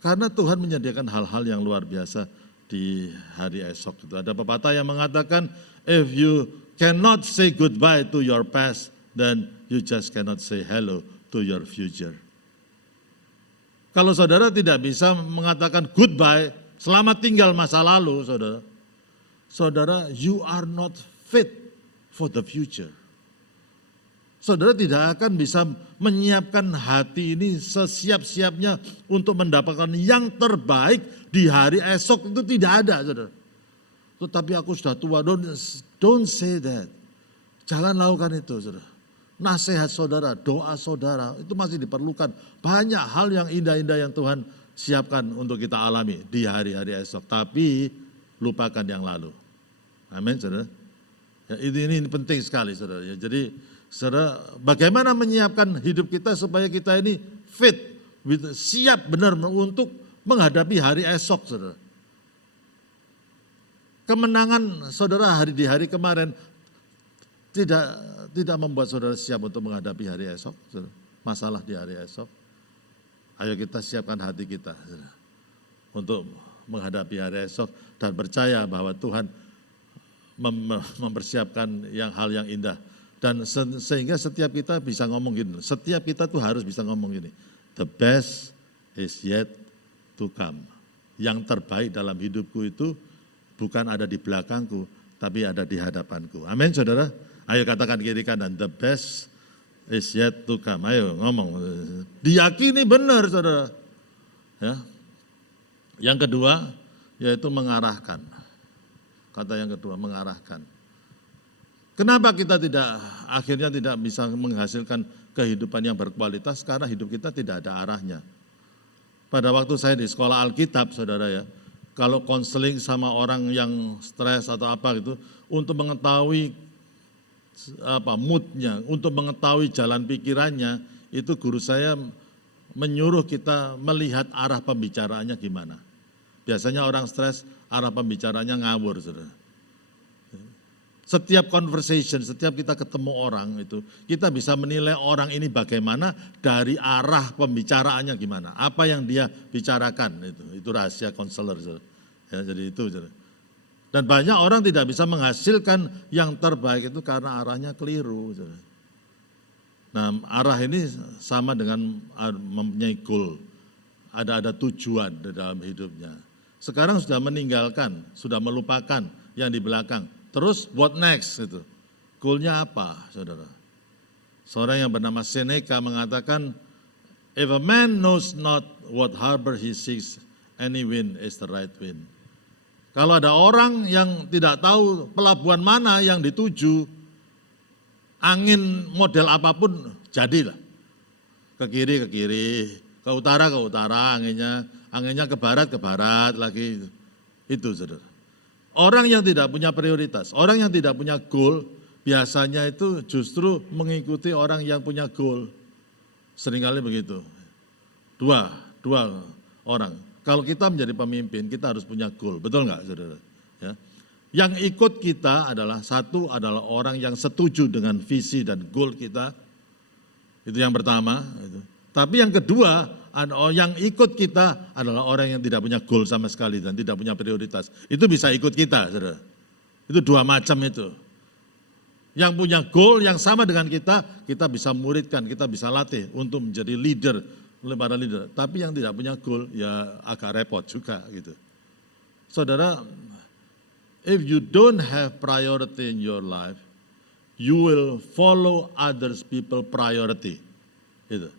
Karena Tuhan menyediakan hal-hal yang luar biasa di hari esok. Itu ada pepatah yang mengatakan, if you cannot say goodbye to your past, then you just cannot say hello to your future. Kalau saudara tidak bisa mengatakan goodbye, selamat tinggal masa lalu, saudara, you are not fit for the future. Saudara tidak akan bisa menyiapkan hati ini sesiap-siapnya untuk mendapatkan yang terbaik di hari esok, itu tidak ada, saudara. Tetapi aku sudah tua, don't say that. Jangan lakukan itu, saudara. Nasihat saudara, doa saudara, itu masih diperlukan. Banyak hal yang indah-indah yang Tuhan siapkan untuk kita alami di hari-hari esok. Tapi lupakan yang lalu. Amin, saudara. Ya, ini penting sekali, saudara. Ya, jadi, saudara, bagaimana menyiapkan hidup kita supaya kita ini fit, siap benar untuk menghadapi hari esok, saudara. Kemenangan saudara di hari kemarin tidak membuat saudara siap untuk menghadapi hari esok, saudara. Masalah di hari esok. Ayo kita siapkan hati kita, saudara, untuk menghadapi hari esok dan percaya bahwa Tuhan mempersiapkan hal yang indah. Dan sehingga setiap kita bisa ngomong gini, setiap kita tuh harus bisa ngomong gini, the best is yet to come. Yang terbaik dalam hidupku itu bukan ada di belakangku, tapi ada di hadapanku. Amin, saudara. Ayo katakan kiri kanan, the best is yet to come. Ayo ngomong, diyakini benar, saudara. Ya. Yang kedua, yaitu mengarahkan. Kata yang kedua, mengarahkan. Kenapa kita akhirnya tidak bisa menghasilkan kehidupan yang berkualitas? Karena hidup kita tidak ada arahnya. Pada waktu saya di sekolah Alkitab, saudara ya, kalau konseling sama orang yang stres atau apa gitu, untuk mengetahui moodnya, untuk mengetahui jalan pikirannya, itu guru saya menyuruh kita melihat arah pembicaraannya gimana. Biasanya orang stres, arah pembicaranya ngawur, saudara. Setiap conversation, setiap kita ketemu orang itu, kita bisa menilai orang ini bagaimana dari arah pembicaraannya gimana. Apa yang dia bicarakan, itu rahasia konselor. Ya, jadi itu. Dan banyak orang tidak bisa menghasilkan yang terbaik itu karena arahnya keliru. Nah, arah ini sama dengan mempunyai goal. Ada tujuan di dalam hidupnya. Sekarang sudah meninggalkan, sudah melupakan yang di belakang. Terus what next itu? Goalnya apa, saudara? Seorang yang bernama Seneca mengatakan, if a man knows not what harbor he seeks, any wind is the right wind. Kalau ada orang yang tidak tahu pelabuhan mana yang dituju, angin model apapun jadilah. Ke kiri, ke utara, anginnya ke barat lagi. Itu, saudara. Orang yang tidak punya prioritas, orang yang tidak punya goal, biasanya itu justru mengikuti orang yang punya goal. Seringkali begitu. Dua orang. Kalau kita menjadi pemimpin, kita harus punya goal. Betul nggak, saudara? Ya. Yang ikut kita adalah orang yang setuju dengan visi dan goal kita. Itu yang pertama. Tapi yang kedua Yang ikut kita adalah orang yang tidak punya goal sama sekali dan tidak punya prioritas. Itu bisa ikut kita, saudara. Itu dua macam itu. Yang punya goal yang sama dengan kita bisa muridkan, kita bisa latih untuk menjadi leader, para leader. Tapi yang tidak punya goal, ya agak repot juga gitu. Saudara, if you don't have priority in your life, you will follow others people priority. Gitu.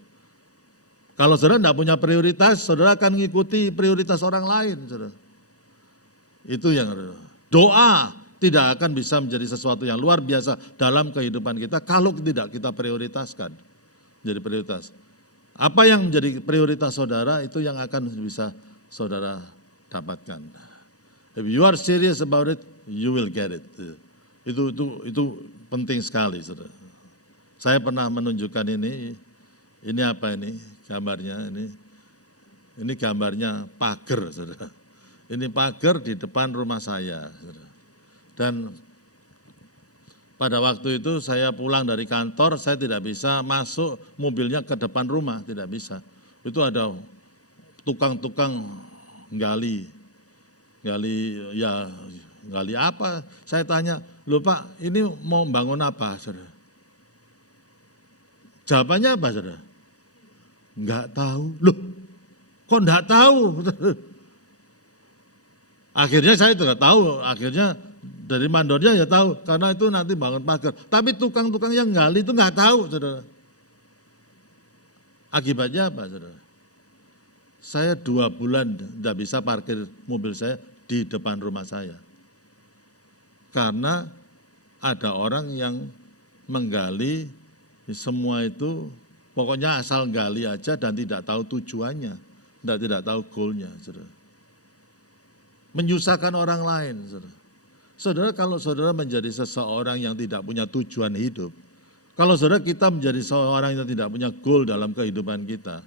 Kalau saudara tidak punya prioritas, saudara akan mengikuti prioritas orang lain. Saudara. Itu yang doa tidak akan bisa menjadi sesuatu yang luar biasa dalam kehidupan kita kalau tidak kita prioritaskan. Jadi prioritas. Apa yang menjadi prioritas saudara itu yang akan bisa saudara dapatkan. If you are serious about it, you will get it. Itu penting sekali, saudara. Saya pernah menunjukkan ini. Ini apa ini gambarnya ini gambarnya pagar, saudara. Ini pagar di depan rumah saya, saudara. Dan pada waktu itu saya pulang dari kantor, saya tidak bisa masuk mobilnya ke depan rumah, tidak bisa. Itu ada tukang-tukang gali apa? Saya tanya, loh Pak, ini mau bangun apa, saudara? Jawabannya apa, saudara? Enggak tahu. Loh, kok enggak tahu? Akhirnya saya tidak tahu, akhirnya dari mandornya ya tahu, karena itu nanti bangun pagar. Tapi tukang-tukang yang gali itu enggak tahu, saudara. Akibatnya apa, saudara? Saya 2 bulan tidak bisa parkir mobil saya di depan rumah saya. Karena ada orang yang menggali semua itu, pokoknya asal gali aja dan tidak tahu tujuannya, tidak tahu goalnya, saudara. Menyusahkan orang lain, saudara. Saudara, kalau saudara menjadi seseorang yang tidak punya tujuan hidup, kalau saudara kita menjadi seseorang yang tidak punya goal dalam kehidupan kita,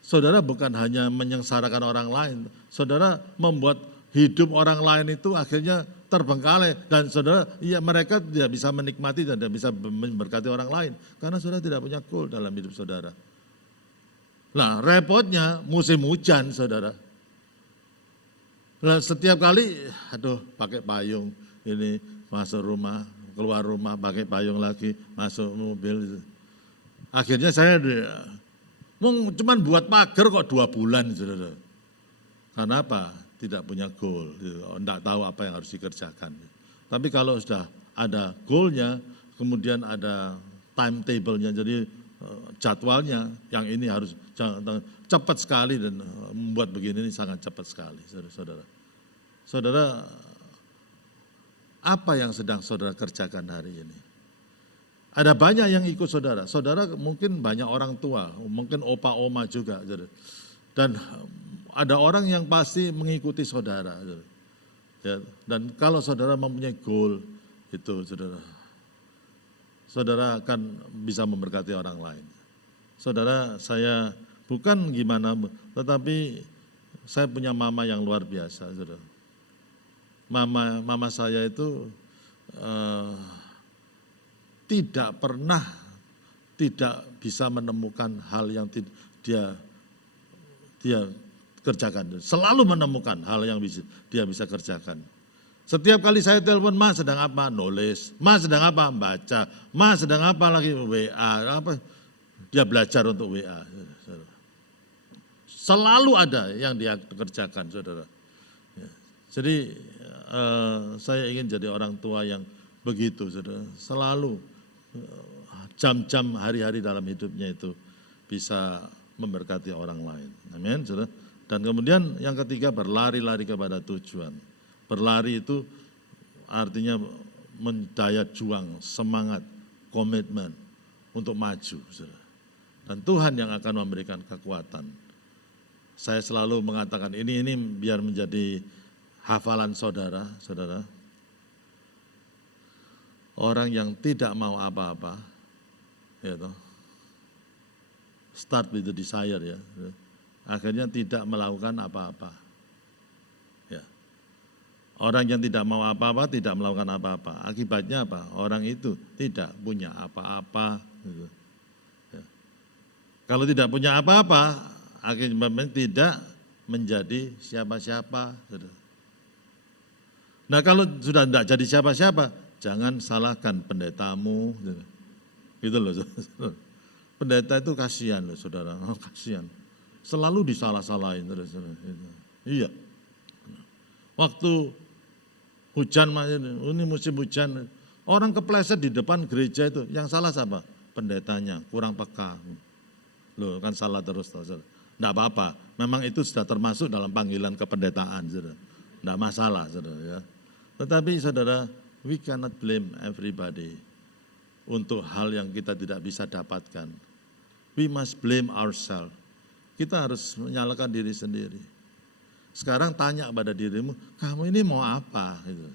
saudara bukan hanya menyengsarakan orang lain, saudara membuat hidup orang lain itu akhirnya terbengkalai dan saudara, ya mereka tidak bisa menikmati dan tidak bisa memberkati orang lain karena saudara tidak punya goal dalam hidup saudara. Nah, repotnya musim hujan, saudara. Nah, setiap kali, aduh, pakai payung, ini masuk rumah, keluar rumah, pakai payung lagi, masuk mobil. Akhirnya saya cuman buat pagar kok 2 bulan, saudara. Karena apa? Tidak punya goal, tidak tahu apa yang harus dikerjakan. Tapi kalau sudah ada goalnya, kemudian ada timetable-nya, jadi jadwalnya, yang ini harus cepat sekali dan membuat begini ini sangat cepat sekali, saudara. Saudara, apa yang sedang saudara kerjakan hari ini? Ada banyak yang ikut saudara. Saudara mungkin banyak orang tua, mungkin opa oma juga, saudara. Dan ada orang yang pasti mengikuti saudara. Ya, dan kalau saudara mempunyai goal itu, saudara akan bisa memberkati orang lain. Saudara, saya bukan gimana, tetapi saya punya mama yang luar biasa, saudara. Mama saya itu tidak pernah tidak bisa menemukan hal yang dia kerjakan. Selalu menemukan hal yang dia bisa kerjakan. Setiap kali saya telepon, "Ma sedang apa?" Nulis. "Ma sedang apa?" Baca. "Ma sedang apa lagi?" WA. Apa? Dia belajar untuk WA. Selalu ada yang dia kerjakan, saudara. Jadi saya ingin jadi orang tua yang begitu, saudara. Selalu jam-jam hari-hari dalam hidupnya itu bisa memberkati orang lain. Amin, saudara. Dan kemudian yang ketiga, berlari-lari kepada tujuan. Berlari itu artinya mendaya juang, semangat, komitmen untuk maju, saudara. Dan Tuhan yang akan memberikan kekuatan. Saya selalu mengatakan ini biar menjadi hafalan saudara, saudara. Orang yang tidak mau apa-apa, ya toh, start with the desire, ya. Akhirnya tidak melakukan apa-apa. Ya. Orang yang tidak mau apa-apa, tidak melakukan apa-apa. Akibatnya apa? Orang itu tidak punya apa-apa. Gitu. Ya. Kalau tidak punya apa-apa, Akibatnya tidak menjadi siapa-siapa. Saudara. Nah kalau sudah tidak jadi siapa-siapa, jangan salahkan pendetamu. Gitu loh. Saudara. Pendeta itu kasihan loh saudara, kasihan. Selalu disalah-salahin. Iya. Waktu hujan, ini musim hujan, orang kepleset di depan gereja itu, yang salah siapa? Pendetanya, kurang peka. Loh kan salah terus. Tidak apa-apa, memang itu sudah termasuk dalam panggilan kependetaan. Tidak masalah saudara ya. Tetapi saudara, we cannot blame everybody untuk hal yang kita tidak bisa dapatkan. We must blame ourselves. Kita harus menyalahkan diri sendiri. Sekarang tanya pada dirimu, kamu ini mau apa? Gitu.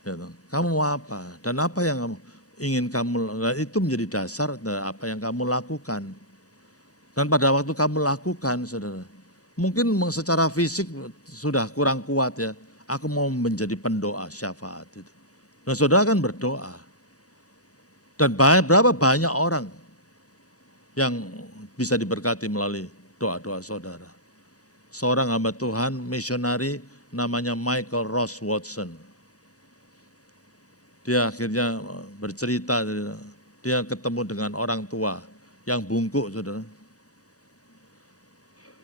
Gitu. Kamu mau apa? Dan apa yang kamu ingin itu menjadi dasar dari apa yang kamu lakukan. Dan pada waktu kamu lakukan, saudara, mungkin secara fisik sudah kurang kuat ya. Aku mau menjadi pendoa syafaat itu. Nah saudara kan berdoa. Dan berapa banyak orang yang bisa diberkati melalui doa-doa saudara. Seorang hamba Tuhan, misionari namanya Michael Ross Watson. Dia akhirnya bercerita, dia ketemu dengan orang tua yang bungkuk, saudara.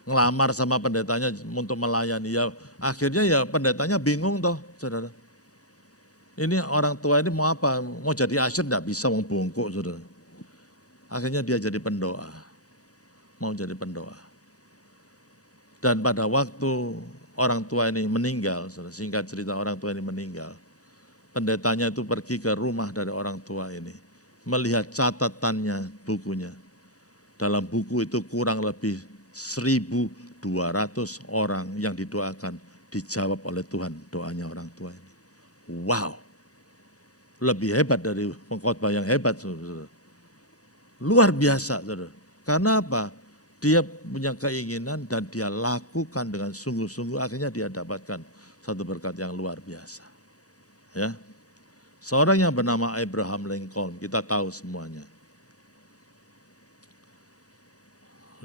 Ngelamar sama pendetanya untuk melayani. Ya, akhirnya ya pendetanya bingung toh, saudara. Ini orang tua ini mau apa? Mau jadi asyir enggak bisa, mau bungkuk, saudara. Akhirnya dia jadi pendoa. Mau jadi pendoa. Dan pada waktu orang tua ini meninggal, saudara, singkat cerita orang tua ini meninggal. Pendetanya itu pergi ke rumah dari orang tua ini. Melihat catatannya, bukunya. Dalam buku itu kurang lebih 1.200 orang yang didoakan, dijawab oleh Tuhan doanya orang tua ini. Wow, lebih hebat dari pengkhotbah yang hebat, saudara. Luar biasa, saudara. Karena apa? Dia punya keinginan dan dia lakukan dengan sungguh-sungguh, akhirnya dia dapatkan satu berkat yang luar biasa. Ya, seorang yang bernama Abraham Lincoln, kita tahu semuanya.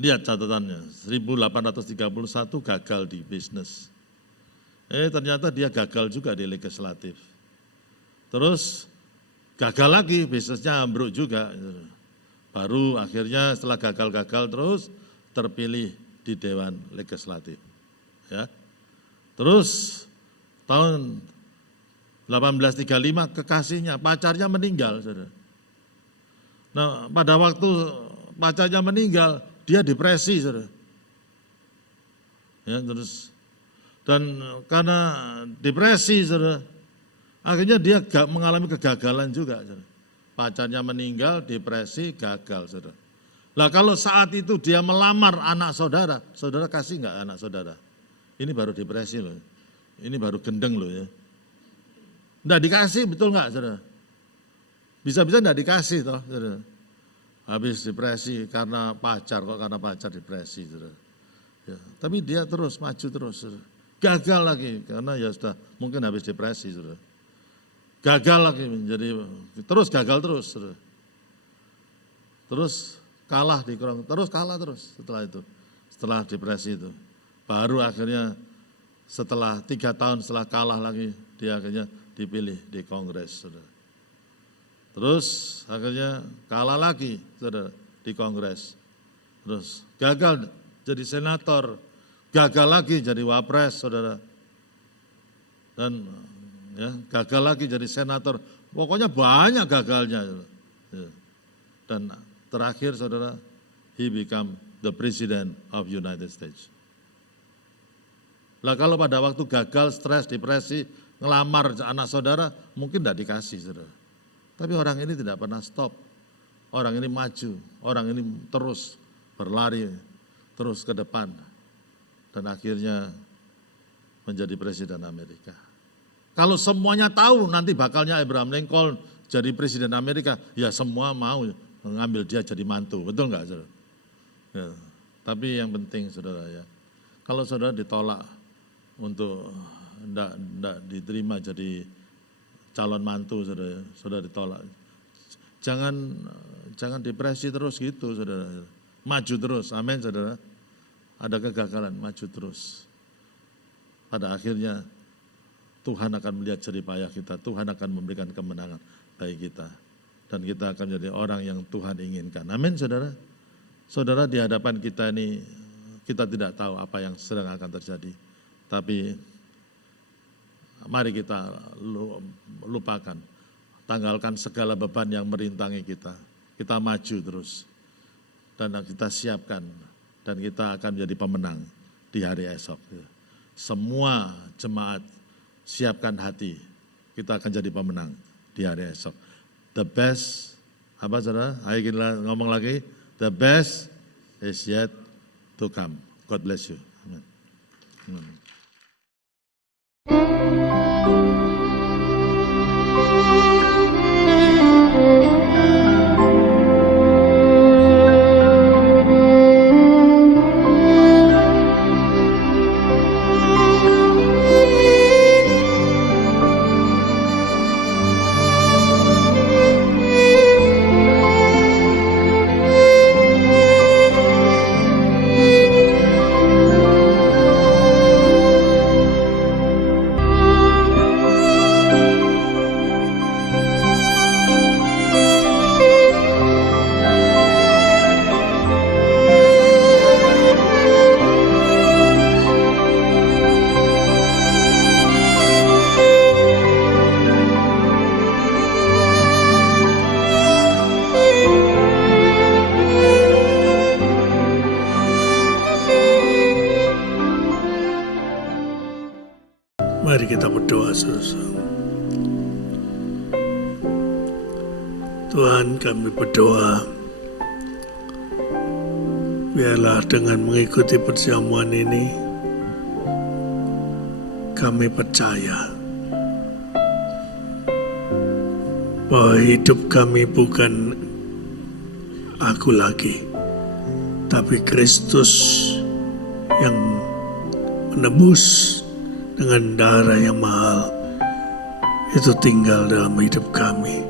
Lihat catatannya, 1831 gagal di bisnis. Ternyata dia gagal juga di legislatif. Terus gagal lagi, bisnisnya ambruk juga. Baru akhirnya setelah gagal-gagal terus terpilih di Dewan Legislatif. Ya. Terus tahun 1835 kekasihnya, pacarnya meninggal. Saudara. Nah pada waktu pacarnya meninggal, dia depresi, saudara. Ya, terus dan karena depresi, saudara, akhirnya dia mengalami kegagalan juga, saudara. Pacarnya meninggal, depresi, gagal, saudara. Lah kalau saat itu dia melamar anak saudara, saudara kasih enggak anak saudara? Ini baru depresi loh, ini baru gendeng loh ya. Enggak dikasih, betul enggak, saudara? Bisa-bisa enggak dikasih toh, saudara. Habis depresi karena pacar, kok karena pacar depresi, saudara. Ya, tapi dia terus maju terus, saudara. Gagal lagi karena ya sudah mungkin habis depresi, saudara. Gagal lagi menjadi terus gagal terus, saudara. Terus kalah di kurang, terus kalah terus setelah itu, setelah depresi itu. Baru akhirnya setelah 3 tahun setelah kalah lagi, dia akhirnya dipilih di Kongres, saudara. Terus akhirnya kalah lagi, saudara, di Kongres. Terus gagal jadi senator, gagal lagi jadi wapres, saudara. Dan ya, gagal lagi jadi senator. Pokoknya banyak gagalnya. Ya. Dan terakhir, saudara, he become the president of United States. Lah kalau pada waktu gagal, stres, depresi, ngelamar anak saudara, mungkin tidak dikasih, saudara. Tapi orang ini tidak pernah stop. Orang ini maju, orang ini terus berlari, terus ke depan. Dan akhirnya menjadi presiden Amerika. Kalau semuanya tahu nanti bakalnya Abraham Lincoln jadi presiden Amerika, ya semua mau mengambil dia jadi mantu, betul enggak, saudara? Ya, tapi yang penting, saudara, ya, kalau saudara ditolak untuk enggak diterima jadi calon mantu, saudara, saudara ditolak. Jangan depresi terus gitu, saudara. Maju terus, amin, saudara. ada kegagalan, maju terus. Pada akhirnya Tuhan akan melihat jerih payah kita, Tuhan akan memberikan kemenangan bagi kita. Dan kita akan menjadi orang yang Tuhan inginkan. Amin, saudara. Saudara, di hadapan kita ini, kita tidak tahu apa yang sedang akan terjadi. Tapi mari kita lupakan, tanggalkan segala beban yang merintangi kita. Kita maju terus. Dan kita siapkan, dan kita akan menjadi pemenang di hari esok. Semua jemaat siapkan hati, kita akan jadi pemenang di hari esok. The best, apa saudara? Ayo kita ngomong lagi. The best is yet to come. God bless you. Amen. Amen. Mari kita berdoa, saudara. Tuhan, kami berdoa, biarlah dengan mengikuti perjamuan ini, kami percaya bahwa hidup kami bukan aku lagi, tapi Kristus yang menebus dengan darah yang mahal itu tinggal dalam hidup kami.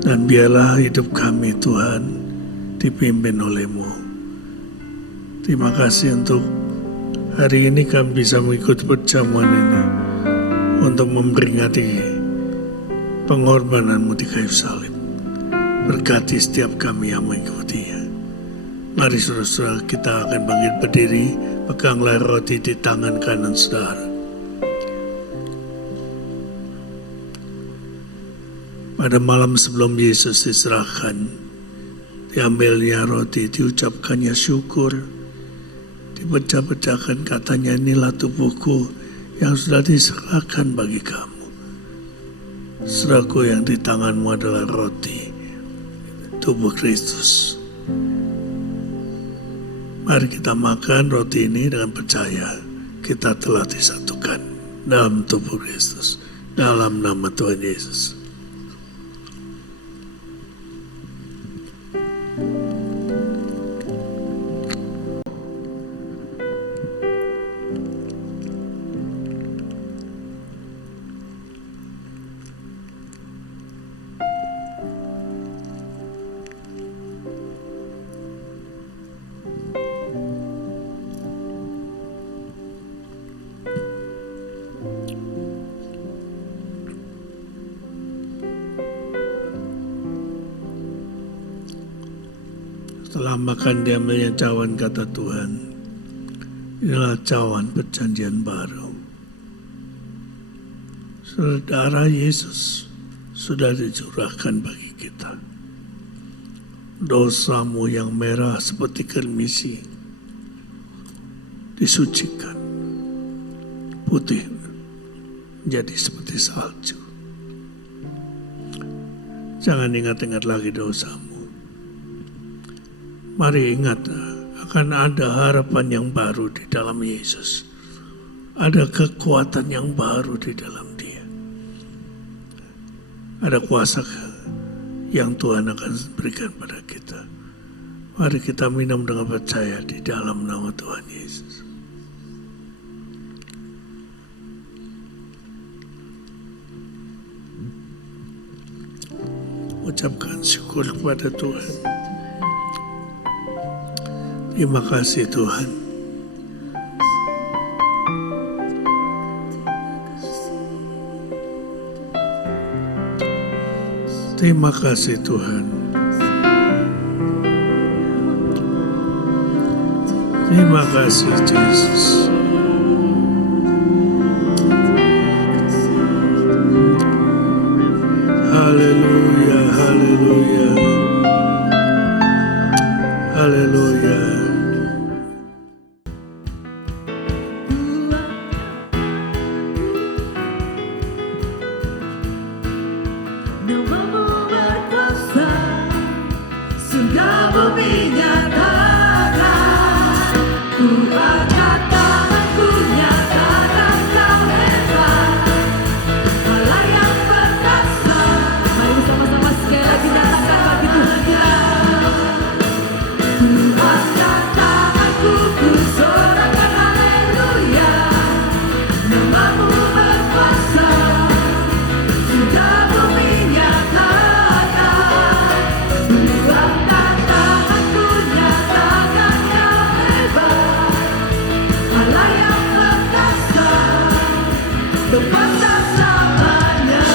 Dan biarlah hidup kami, Tuhan, dipimpin oleh-Mu. Terima kasih untuk hari ini kami bisa mengikuti perjamuan ini untuk memperingati pengorbanan-Mu di kayu salib. Berkati setiap kami yang mengikutinya. Mari saudara-saudara, kita akan bangkit berdiri, peganglah roti di tangan kanan saudara. Pada malam sebelum Yesus diserahkan, diambilnya roti, diucapkannya syukur, dipecah-pecahkan, katanya, inilah tubuhku yang sudah diserahkan bagi kamu. Saudaraku, yang di tanganmu adalah roti, tubuh Kristus. Mari kita makan roti ini dengan percaya kita telah disatukan dalam tubuh Kristus, dalam nama Tuhan Yesus. Setelah makan diambilnya cawan, kata Tuhan, inilah cawan perjanjian baru. Darah Yesus sudah dicurahkan bagi kita. Dosamu yang merah seperti kermisi disucikan, putih menjadi seperti salju. Jangan ingat-ingat lagi dosamu. Mari ingat, akan ada harapan yang baru di dalam Yesus. Ada kekuatan yang baru di dalam Dia. Ada kuasa yang Tuhan akan berikan pada kita. Mari kita minum dengan percaya di dalam nama Tuhan Yesus. Ucapkan syukur kepada Tuhan. Terima kasih Tuhan. Terima kasih Tuhan. Terima kasih Yesus. Haleluya, haleluya. Haleluya. Namamu berkuasa, surga bumi nyatakan. Ku angkat tanganku nyatakan kau hebat, Allah yang perkasa. Mari sama-sama sekali lagi nyatakan bagi Tuhan kita. Ku angkat tanganku, ku sorakan haleluya. Namamu berkuasa, surga bumi nyatakan. Ku angkat tanganku nyatakan kau hebat, Allah yang perkasa, berkuasa selamanya.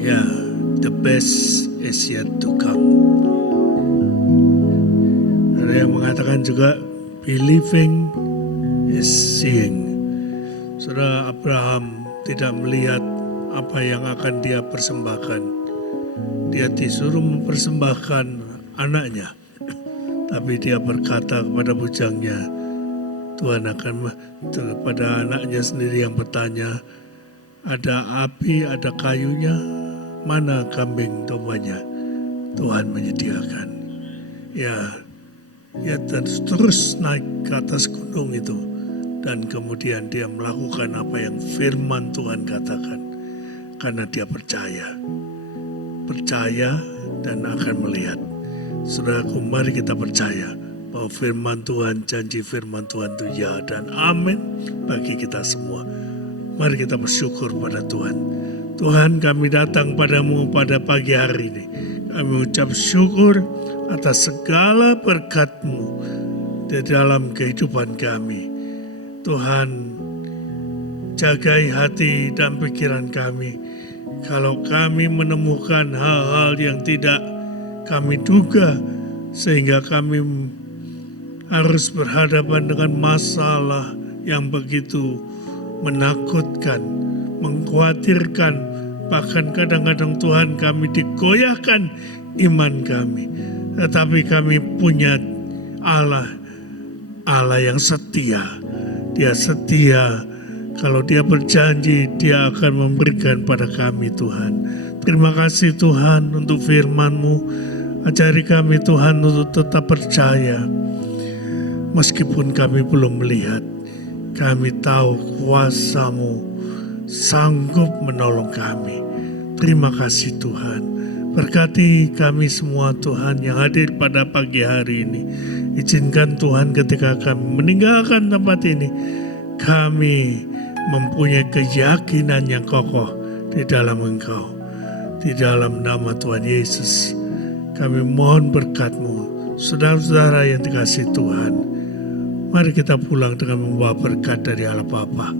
Ya, the best is yet to come. Ada yang mengatakan juga believing is seeing. Saudara Abraham tidak melihat apa yang akan dia persembahkan. Dia disuruh mempersembahkan anaknya, tapi dia berkata kepada bujangnya, Tuhan akan kepada anaknya sendiri yang bertanya, ada api, ada kayunya, mana kambing dombanya? Tuhan menyediakan. Ya, terus naik ke atas gunung itu, dan kemudian dia melakukan apa yang firman Tuhan katakan, karena dia percaya dan akan melihat. Saudaraku, mari kita percaya bahwa firman Tuhan, janji firman Tuhan itu ya dan amin bagi kita semua. Mari kita bersyukur pada Tuhan. Tuhan, kami datang padamu pada pagi hari ini. Kami mengucap syukur atas segala berkat-Mu di dalam kehidupan kami. Tuhan, jagai hati dan pikiran kami. Kalau kami menemukan hal-hal yang tidak kami duga, sehingga kami harus berhadapan dengan masalah yang begitu menakutkan, mengkhawatirkan, bahkan kadang-kadang Tuhan kami digoyahkan iman kami. Tetapi kami punya Allah yang setia. Dia setia, kalau Dia berjanji Dia akan memberikan pada kami Tuhan. Terima kasih Tuhan untuk firman-Mu. Ajari kami Tuhan untuk tetap percaya. Meskipun kami belum melihat, kami tahu kuasa-Mu sanggup menolong kami. Terima kasih Tuhan. Berkati kami semua Tuhan yang hadir pada pagi hari ini. Izinkan Tuhan ketika kami meninggalkan tempat ini, kami mempunyai keyakinan yang kokoh di dalam Engkau. Di dalam nama Tuhan Yesus, kami mohon berkat-Mu. Saudara-saudara yang dikasihi Tuhan, mari kita pulang dengan membawa berkat dari Allah Bapa,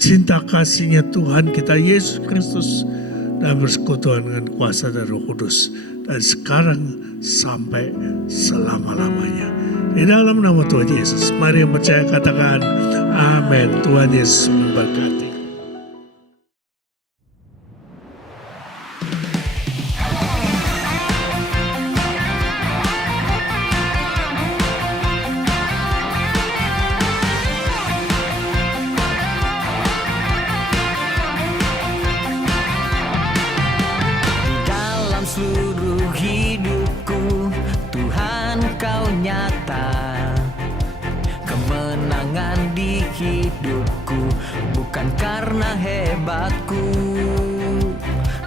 cinta kasih-Nya Tuhan kita Yesus Kristus, dan bersekutuan dengan kuasa dari Roh Kudus dari sekarang sampai selama-lamanya. Di dalam nama Tuhan Yesus, mari yang percaya katakan amin. Tuhan Yesus memberkati. Seluruh hidupku Tuhan Kau nyata, kemenangan di hidupku bukan karena hebatku.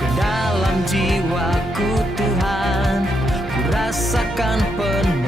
Ke dalam jiwaku Tuhan ku rasakan penuh